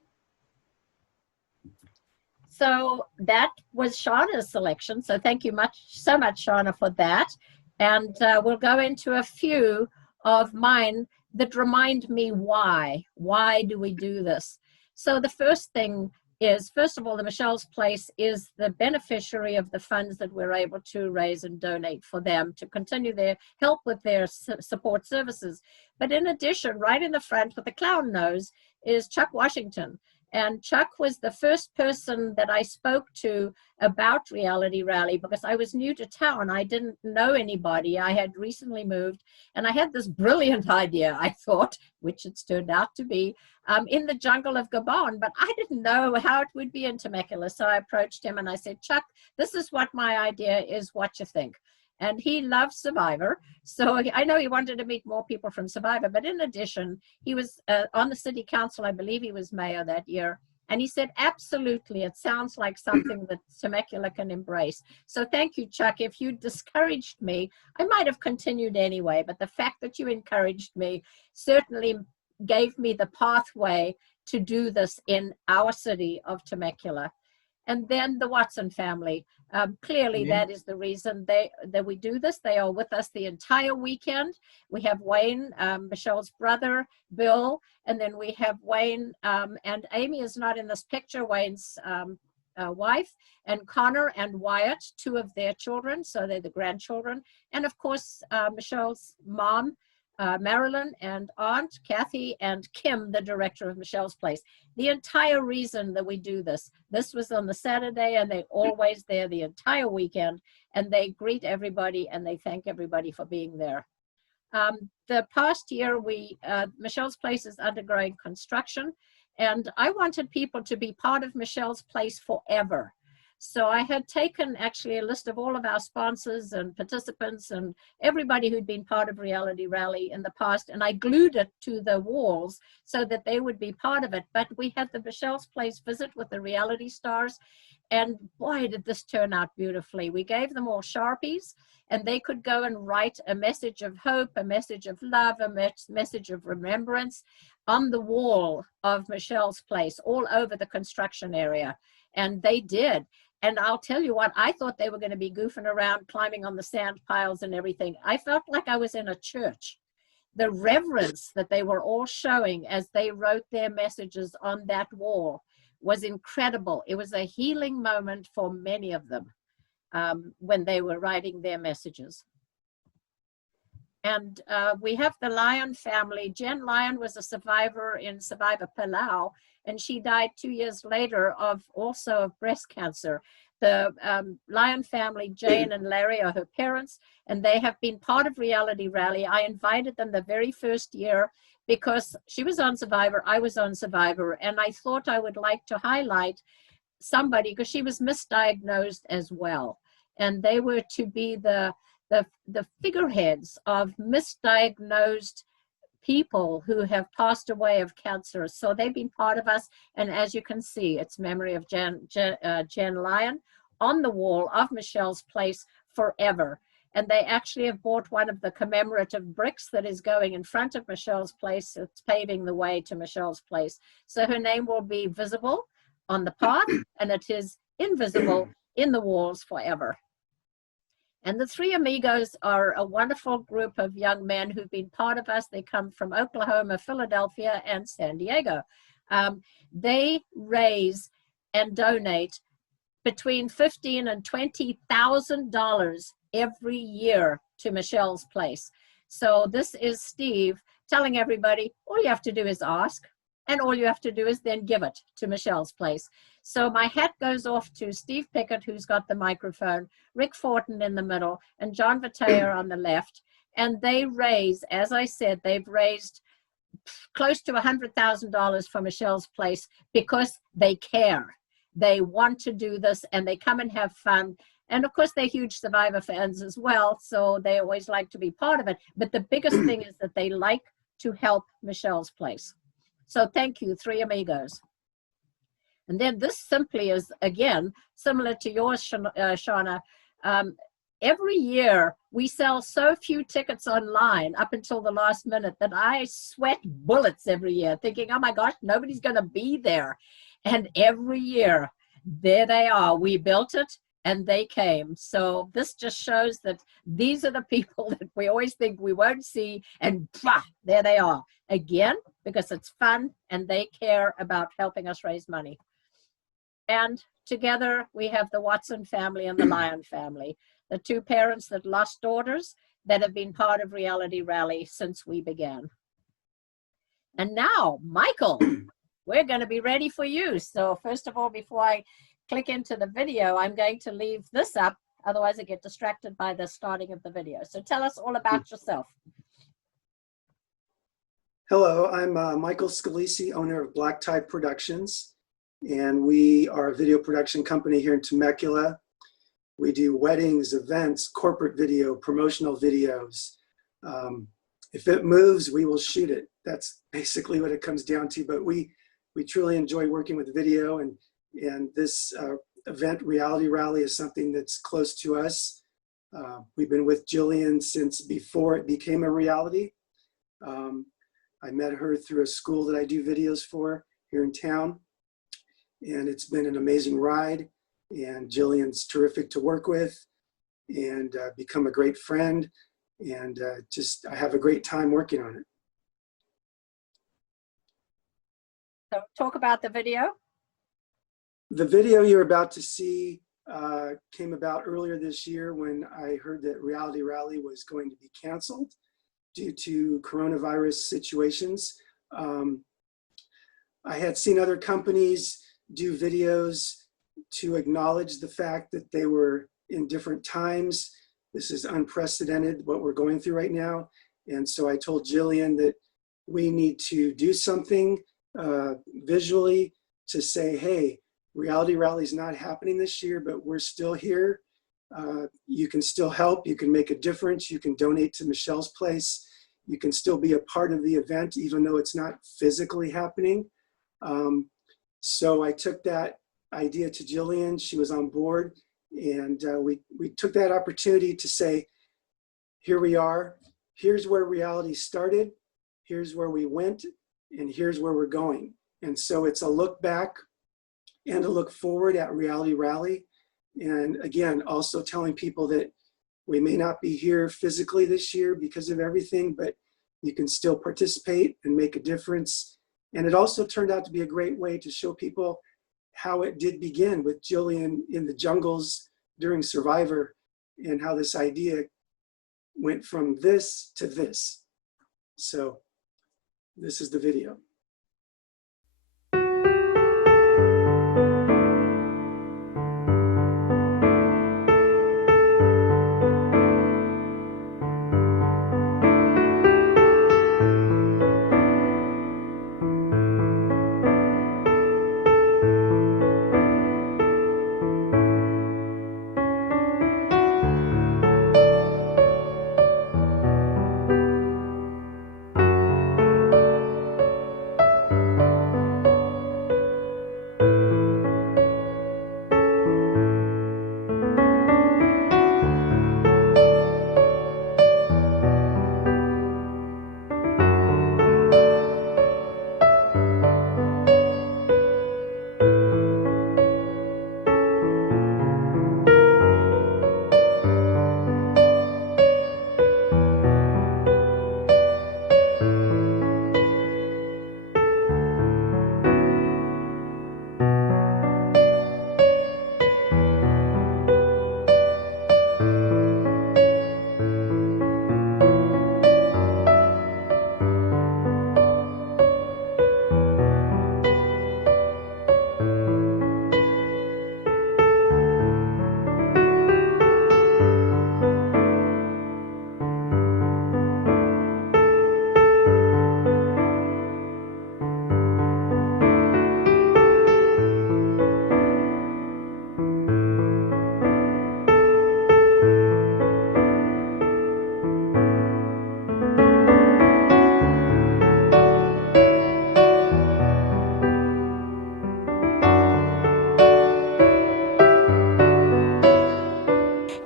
So that was Shauna's selection. So thank you so much, Shauna, for that. And we'll go into a few of mine that remind me why. Why do we do this? So the first thing is, first of all, the Michelle's Place is the beneficiary of the funds that we're able to raise and donate for them to continue their help with their support services. But in addition, right in the front with the clown nose is Chuck Washington. And Chuck was the first person that I spoke to about Reality Rally because I was new to town. I didn't know anybody. I had recently moved, and I had this brilliant idea, I thought, which it's turned out to be, in the jungle of Gabon, but I didn't know how it would be in Temecula. So I approached him and I said, Chuck, this is what my idea is, what you think? And he loves Survivor. So I know he wanted to meet more people from Survivor, but in addition, he was on the city council. I believe he was mayor that year. And he said, absolutely, it sounds like something that Temecula can embrace. So thank you, Chuck. If you discouraged me, I might have continued anyway, but the fact that you encouraged me certainly gave me the pathway to do this in our city of Temecula. And then the Watson family. Clearly, that is the reason that we do this. They are with us the entire weekend. We have Wayne, Michelle's brother, Bill, and then we have Wayne, and Amy is not in this picture, Wayne's wife, and Connor and Wyatt, two of their children, so they're the grandchildren. And of course, Michelle's mom, Marilyn, and aunt Kathy, and Kim, the director of Michelle's Place. The entire reason that we do this was on the Saturday, and they're always there the entire weekend, and they greet everybody and they thank everybody for being there. The past year, Michelle's Place is undergoing construction, and I wanted people to be part of Michelle's Place forever. So I had taken actually a list of all of our sponsors and participants and everybody who'd been part of Reality Rally in the past, and I glued it to the walls so that they would be part of it. But we had the Michelle's Place visit with the reality stars, and boy, did this turn out beautifully. We gave them all Sharpies, and they could go and write a message of hope, a message of love, a message of remembrance on the wall of Michelle's Place all over the construction area. And they did. And I'll tell you what, I thought they were going to be goofing around, climbing on the sand piles and everything. I felt like I was in a church. The reverence that they were all showing as they wrote their messages on that wall was incredible. It was a healing moment for many of them when they were writing their messages. And we have the Lyon family. Jen Lyon was a survivor in Survivor Palau, and she died 2 years later also of breast cancer. The Lyon family, Jane and Larry, are her parents, and they have been part of Reality Rally. I invited them the very first year because she was on Survivor, I was on Survivor, and I thought I would like to highlight somebody because she was misdiagnosed as well. And they were to be the figureheads of misdiagnosed people who have passed away of cancer. So they've been part of us. And as you can see, it's memory of Jen Lyon on the wall of Michelle's Place forever. And they actually have bought one of the commemorative bricks that is going in front of Michelle's Place. It's paving the way to Michelle's Place. So her name will be visible on the path, and it is invisible in the walls forever. And the three amigos are a wonderful group of young men who've been part of us. They come from Oklahoma, Philadelphia, and San Diego. They raise and donate between $15,000 and $20,000 every year to Michelle's place. So this is Steve telling everybody, all you have to do is ask, and all you have to do is then give it to Michelle's place. So my hat goes off to Steve Pickett, who's got the microphone, Rick Fortin in the middle, and John Vitayer on the left. And they raise, as I said, they've raised close to $100,000 for Michelle's place because they care. They want to do this, and they come and have fun. And of course, they're huge Survivor fans as well, so they always like to be part of it. But the biggest thing is that they like to help Michelle's place. So thank you, three amigos. And then this simply is, again, similar to yours, Shauna. Every year, we sell so few tickets online up until the last minute that I sweat bullets every year, thinking, oh my gosh, nobody's going to be there. And every year, there they are. We built it, and they came. So this just shows that these are the people that we always think we won't see, and there they are. Again, because it's fun, and they care about helping us raise money. And together, we have the Watson family and the Lyon family, the two parents that lost daughters that have been part of Reality Rally since we began. And now, Michael, we're going to be ready for you. So first of all, before I click into the video, I'm going to leave this up. Otherwise, I get distracted by the starting of the video. So tell us all about yourself. Hello, I'm Michael Scalisi, owner of Black Tie Productions, and we are a video production company here in Temecula. We do weddings, events, corporate video, promotional videos. If it moves, we will shoot it. That's basically what it comes down to. But we truly enjoy working with video, and this event, Reality Rally, is something that's close to us. We've been with Gillian since before it became a reality. I met her through a school that I do videos for here in town, and it's been an amazing ride. And Gillian's terrific to work with, and become a great friend, and I have a great time working on it. So talk about the video. The video you're about to see came about earlier this year when I heard that Reality Rally was going to be canceled due to coronavirus situations. I had seen other companies do videos to acknowledge the fact that they were in different times. This is unprecedented, what we're going through right now. And so I told Gillian that we need to do something visually to say, hey, Reality Rally is not happening this year, but we're still here. You can still help, you can make a difference, you can donate to Michelle's place, you can still be a part of the event even though it's not physically happening. So I took that idea to Gillian, she was on board, and we took that opportunity to say, here we are, here's where reality started, here's where we went, and here's where we're going. And so it's a look back and a look forward at Reality Rally. And again, also telling people that we may not be here physically this year because of everything, but you can still participate and make a difference. And it also turned out to be a great way to show people how it did begin with Gillian in the jungles during Survivor, and how this idea went from this to this. So this is the video.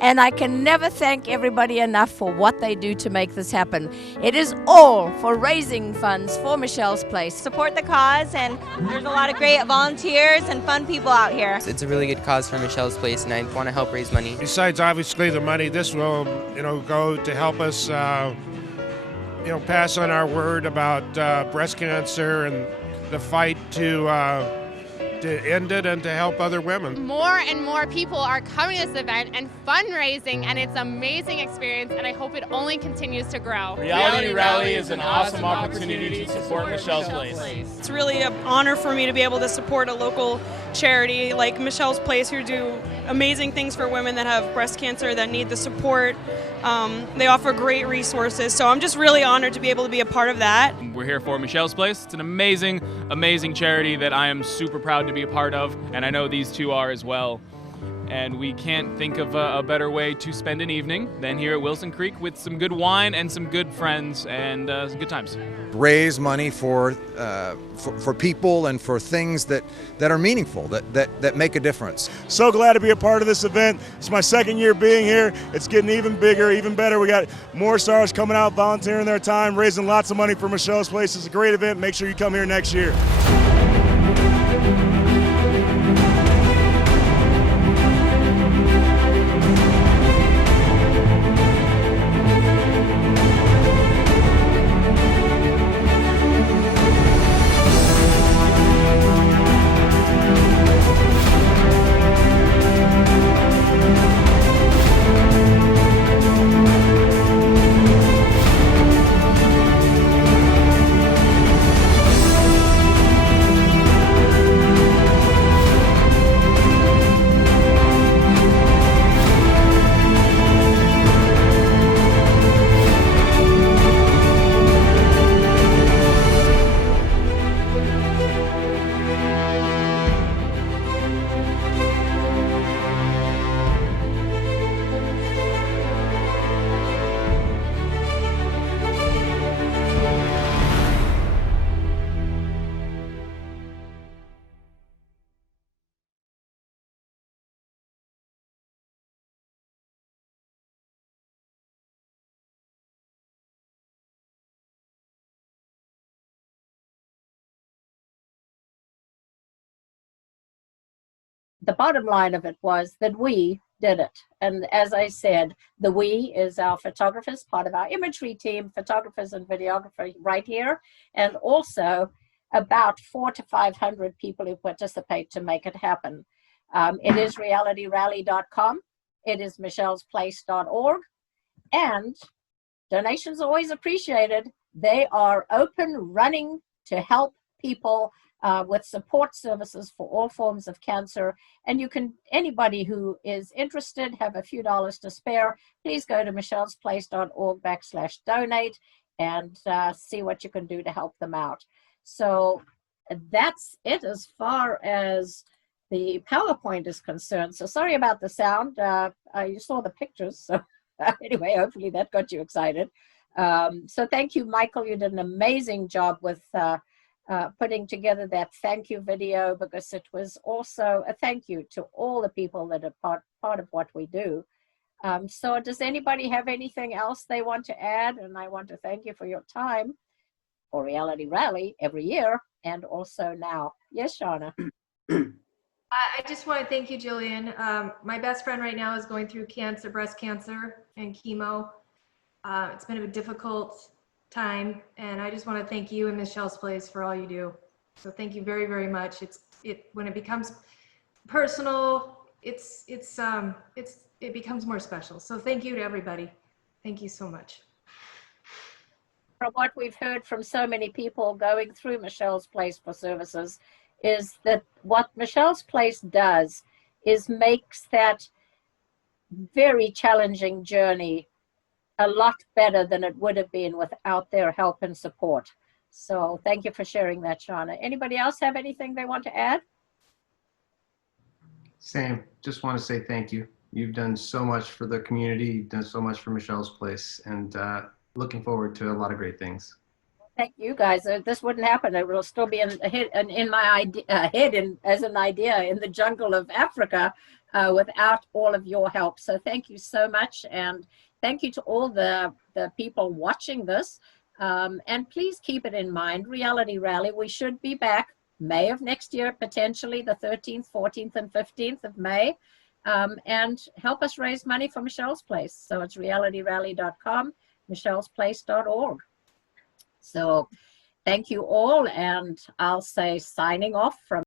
and I can never thank everybody enough for what they do to make this happen. It is all for raising funds for Michelle's Place. Support the cause, and there's a lot of great volunteers and fun people out here. It's a really good cause for Michelle's Place, and I want to help raise money. Besides, obviously, the money, this will, go to help us, pass on our word about breast cancer and the fight to end it and to help other women. More and more people are coming to this event and fundraising, and it's an amazing experience, and I hope it only continues to grow. Reality Rally is an awesome opportunity to support Michelle's Place. It's really an honor for me to be able to support a local charity like Michelle's Place, who do amazing things for women that have breast cancer that need the support. They offer great resources, so I'm just really honored to be able to be a part of that. We're here for Michelle's Place. It's an amazing, amazing charity that I am super proud to be a part of, and I know these two are as well. And we can't think of a better way to spend an evening than here at Wilson Creek with some good wine and some good friends and some good times. Raise money for people and for things that are meaningful, that make a difference. So glad to be a part of this event. It's my second year being here. It's getting even bigger, even better. We got more stars coming out, volunteering their time, raising lots of money for Michelle's Place. It's a great event. Make sure you come here next year. The bottom line of it was that we did it. And as I said, the we is our photographers, part of our imagery team, photographers and videographers right here, and also about 400 to 500 people who participate to make it happen. It is realityrally.com. It is michellesplace.org. And donations are always appreciated. They are open, running to help people with support services for all forms of cancer. And you can, anybody who is interested, have a few dollars to spare, please go to michellesplace.org/donate and see what you can do to help them out. So that's it as far as the PowerPoint is concerned. So sorry about the sound. You saw the pictures. So anyway, hopefully that got you excited. So thank you, Michael. You did an amazing job with putting together that thank you video, because it was also a thank you to all the people that are part of what we do. So does anybody have anything else they want to add? And I want to thank you for your time for Reality Rally every year and also now. Yes, Shauna. I just want to thank you, Gillian. My best friend right now is going through cancer, breast cancer and chemo. It's been a difficult time, and I just want to thank you and Michelle's Place for all you do. So thank you very, very much. When it becomes personal, it becomes more special. So thank you to everybody. Thank you so much. From what we've heard from so many people going through Michelle's Place for services is that what Michelle's Place does is makes that very challenging journey a lot better than it would have been without their help and support. So thank you for sharing that, Shauna. Anybody else have anything they want to add? Same. Just want to say thank you. You've done so much for the community. You've done so much for Michelle's Place, and looking forward to a lot of great things. Thank you, guys. This wouldn't happen. It will still be in my head as an idea in the jungle of Africa. without all of your help. So thank you so much. And thank you to all the people watching this. And please keep it in mind, Reality Rally, we should be back May of next year, potentially the 13th, 14th, and 15th of May. And help us raise money for Michelle's Place. So it's realityrally.com, michellesplace.org. So thank you all, and I'll say signing off from